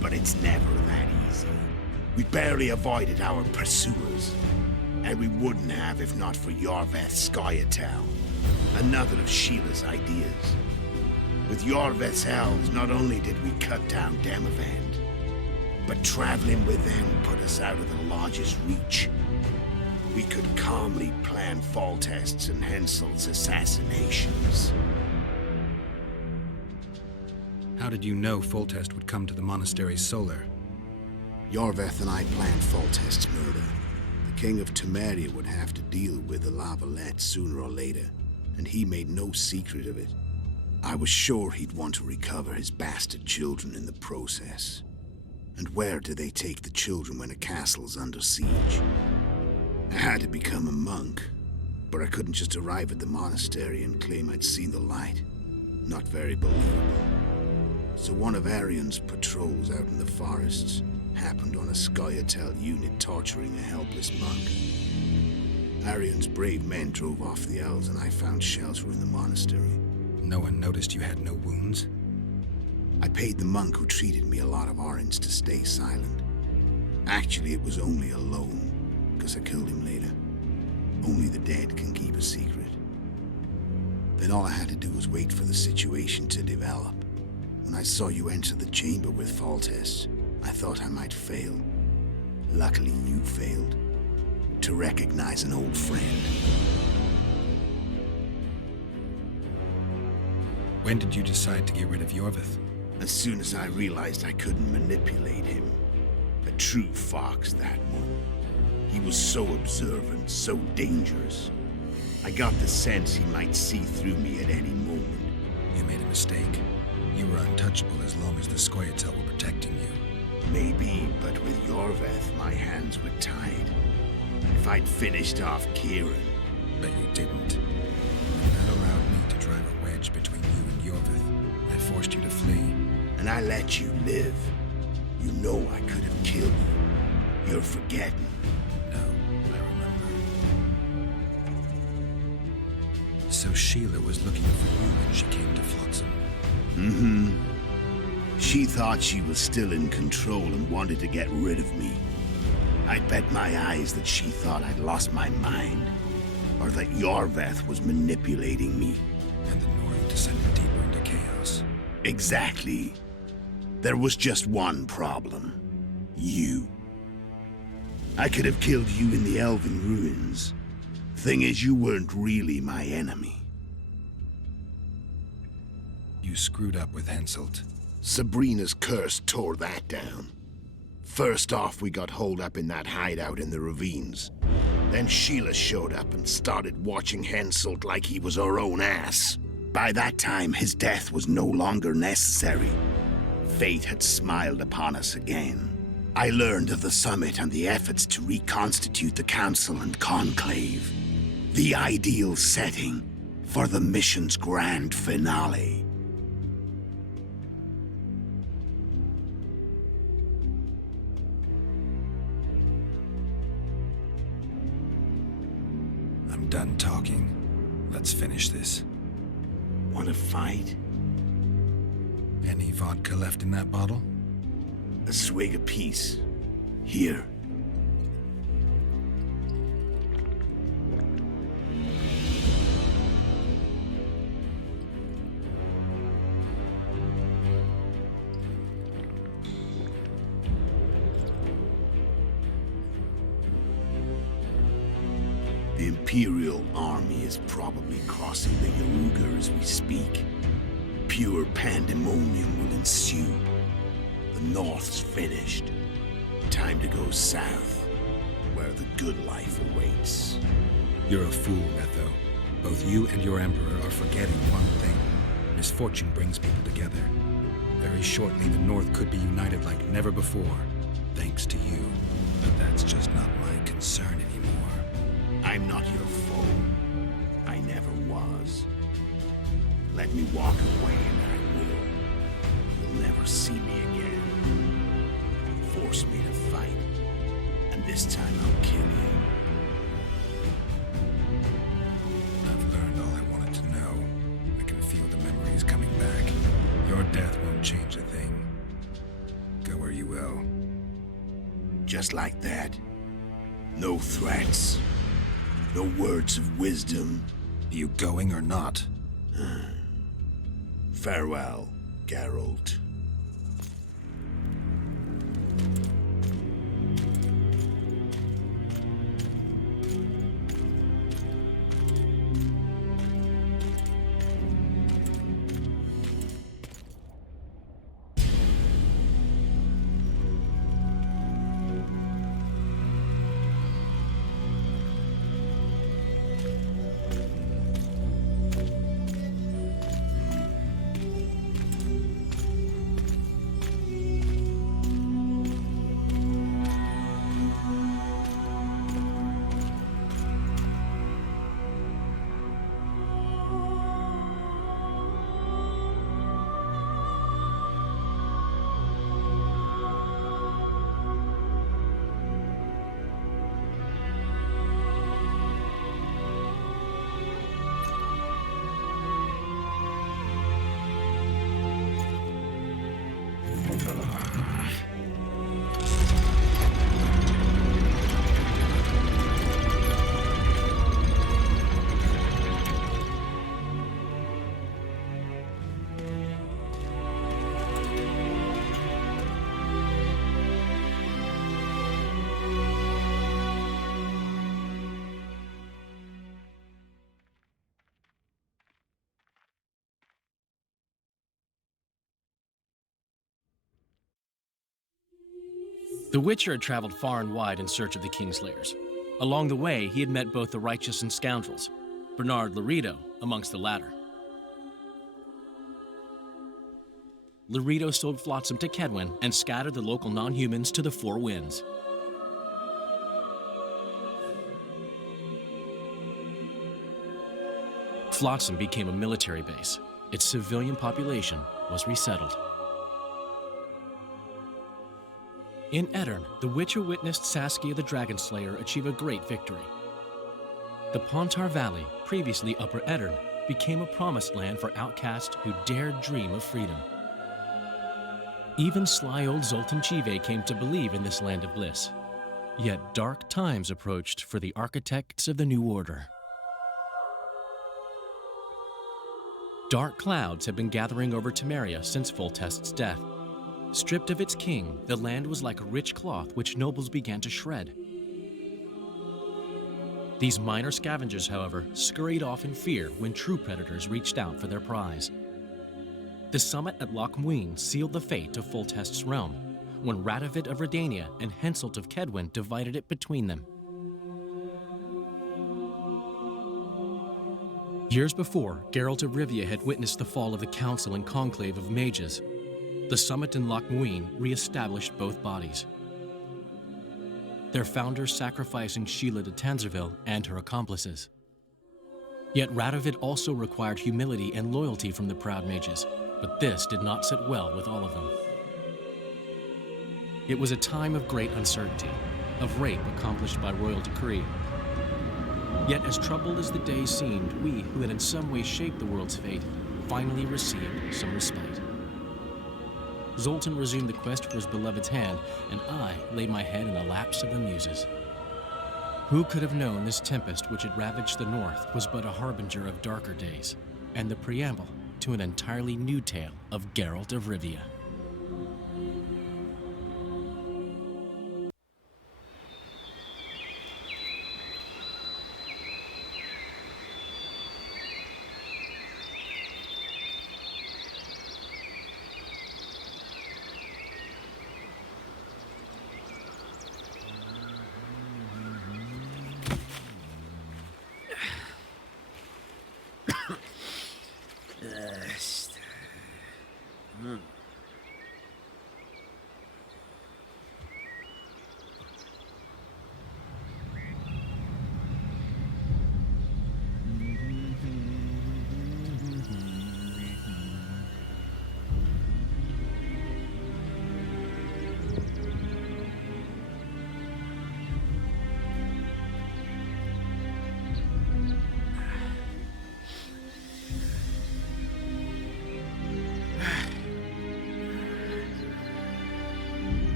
But it's never that easy. We barely avoided our pursuers. And we wouldn't have if not for Yorveth Scoia'tael, another of Sheila's ideas. With Yorveth's elves, not only did we cut down Demavend, but traveling with them put us out of the Lodge's reach. We could calmly plan Foltest's and Henselt's assassinations. How did you know Foltest would come to the monastery's solar? Yorveth and I planned Foltest's murder. The King of Temeria would have to deal with the Lavalette sooner or later, and he made no secret of it. I was sure he'd want to recover his bastard children in the process. And where do they take the children when a castle's under siege? I had to become a monk, but I couldn't just arrive at the monastery and claim I'd seen the light. Not very believable. So one of Arion's patrols out in the forests happened on a Scoia'tael unit torturing a helpless monk. Arion's brave men drove off the elves and I found shelter in the monastery. No one noticed you had no wounds? I paid the monk who treated me a lot of orange to stay silent. Actually, it was only a loan, because I killed him later. Only the dead can keep a secret. Then all I had to do was wait for the situation to develop. When I saw you enter the chamber with Foltest, I thought I might fail. Luckily, you failed. To recognize an old friend. When did you decide to get rid of Yorveth? As soon as I realized I couldn't manipulate him. A true fox, that one. He was so observant, so dangerous. I got the sense he might see through me at any moment. You made a mistake. You were untouchable as long as the Scoia'tael were protecting you. Maybe, but with Yorveth, my hands were tied. If I'd finished off Kieran... But you didn't. That allowed me to drive a wedge between you and Yorveth. I forced you to flee. And I let you live. You know I could have killed you. You're forgetting. No, I remember. So Sheila was looking for you when she came to Flotsam. Mm-hmm. She thought she was still in control and wanted to get rid of me. I bet my eyes that she thought I'd lost my mind. Or that Yorveth was manipulating me. And the North descended deeper into chaos. Exactly. There was just one problem. You. I could have killed you in the Elven ruins. Thing is, you weren't really my enemy. You screwed up with Henselt. Sabrina's curse tore that down. First off, we got holed up in that hideout in the ravines. Then Sheila showed up and started watching Henselt like he was her own ass. By that time, his death was no longer necessary. Fate had smiled upon us again. I learned of the summit and the efforts to reconstitute the council and conclave. The ideal setting for the mission's grand finale. I'm done talking. Let's finish this. Want to fight? Any vodka left in that bottle? A swig apiece. Here. The Imperial army is probably crossing the Yaruga as we speak. Pure pandemonium will ensue. The North's finished. Time to go south, where the good life awaits. You're a fool, Letho. Both you and your Emperor are forgetting one thing. Misfortune brings people together. Very shortly, the North could be united like never before, thanks to you. But that's just not my concern anymore. I'm not your foe. I never was. Let me walk away and I will. You'll never see me again. Force me to fight, and this time I'll kill you. I've learned all I wanted to know. I can feel the memories coming back. Your death won't change a thing. Go where you will. Just like that. No threats. No words of wisdom. Are you going or not? Farewell, Geralt. The Witcher had traveled far and wide in search of the Kingslayers. Along the way, he had met both the righteous and scoundrels, Bernard Laredo amongst the latter. Laredo sold Flotsam to Kedwin and scattered the local non-humans to the four winds. Flotsam became a military base. Its civilian population was resettled. In Edirn, the Witcher witnessed Saskia the Dragonslayer achieve a great victory. The Pontar Valley, previously Upper Edirn, became a promised land for outcasts who dared dream of freedom. Even sly old Zoltan Chive came to believe in this land of bliss. Yet dark times approached for the architects of the New Order. Dark clouds had been gathering over Temeria since Foltest's death. Stripped of its king, the land was like a rich cloth which nobles began to shred. These minor scavengers, however, scurried off in fear when true predators reached out for their prize. The summit at Loch Muin sealed the fate of Foltest's realm, when Radovid of Redania and Henselt of Kedwin divided it between them. Years before, Geralt of Rivia had witnessed the fall of the Council and Conclave of Mages. The summit in Loch Muin re-established both bodies, their founders sacrificing Sheila de Tanzerville and her accomplices. Yet Radovid also required humility and loyalty from the proud mages, but this did not sit well with all of them. It was a time of great uncertainty, of rape accomplished by royal decree. Yet as troubled as the days seemed, we, who had in some way shaped the world's fate, finally received some respite. Zoltan resumed the quest for his beloved's hand, and I laid my head in the laps of the muses. Who could have known this tempest which had ravaged the north was but a harbinger of darker days, and the preamble to an entirely new tale of Geralt of Rivia.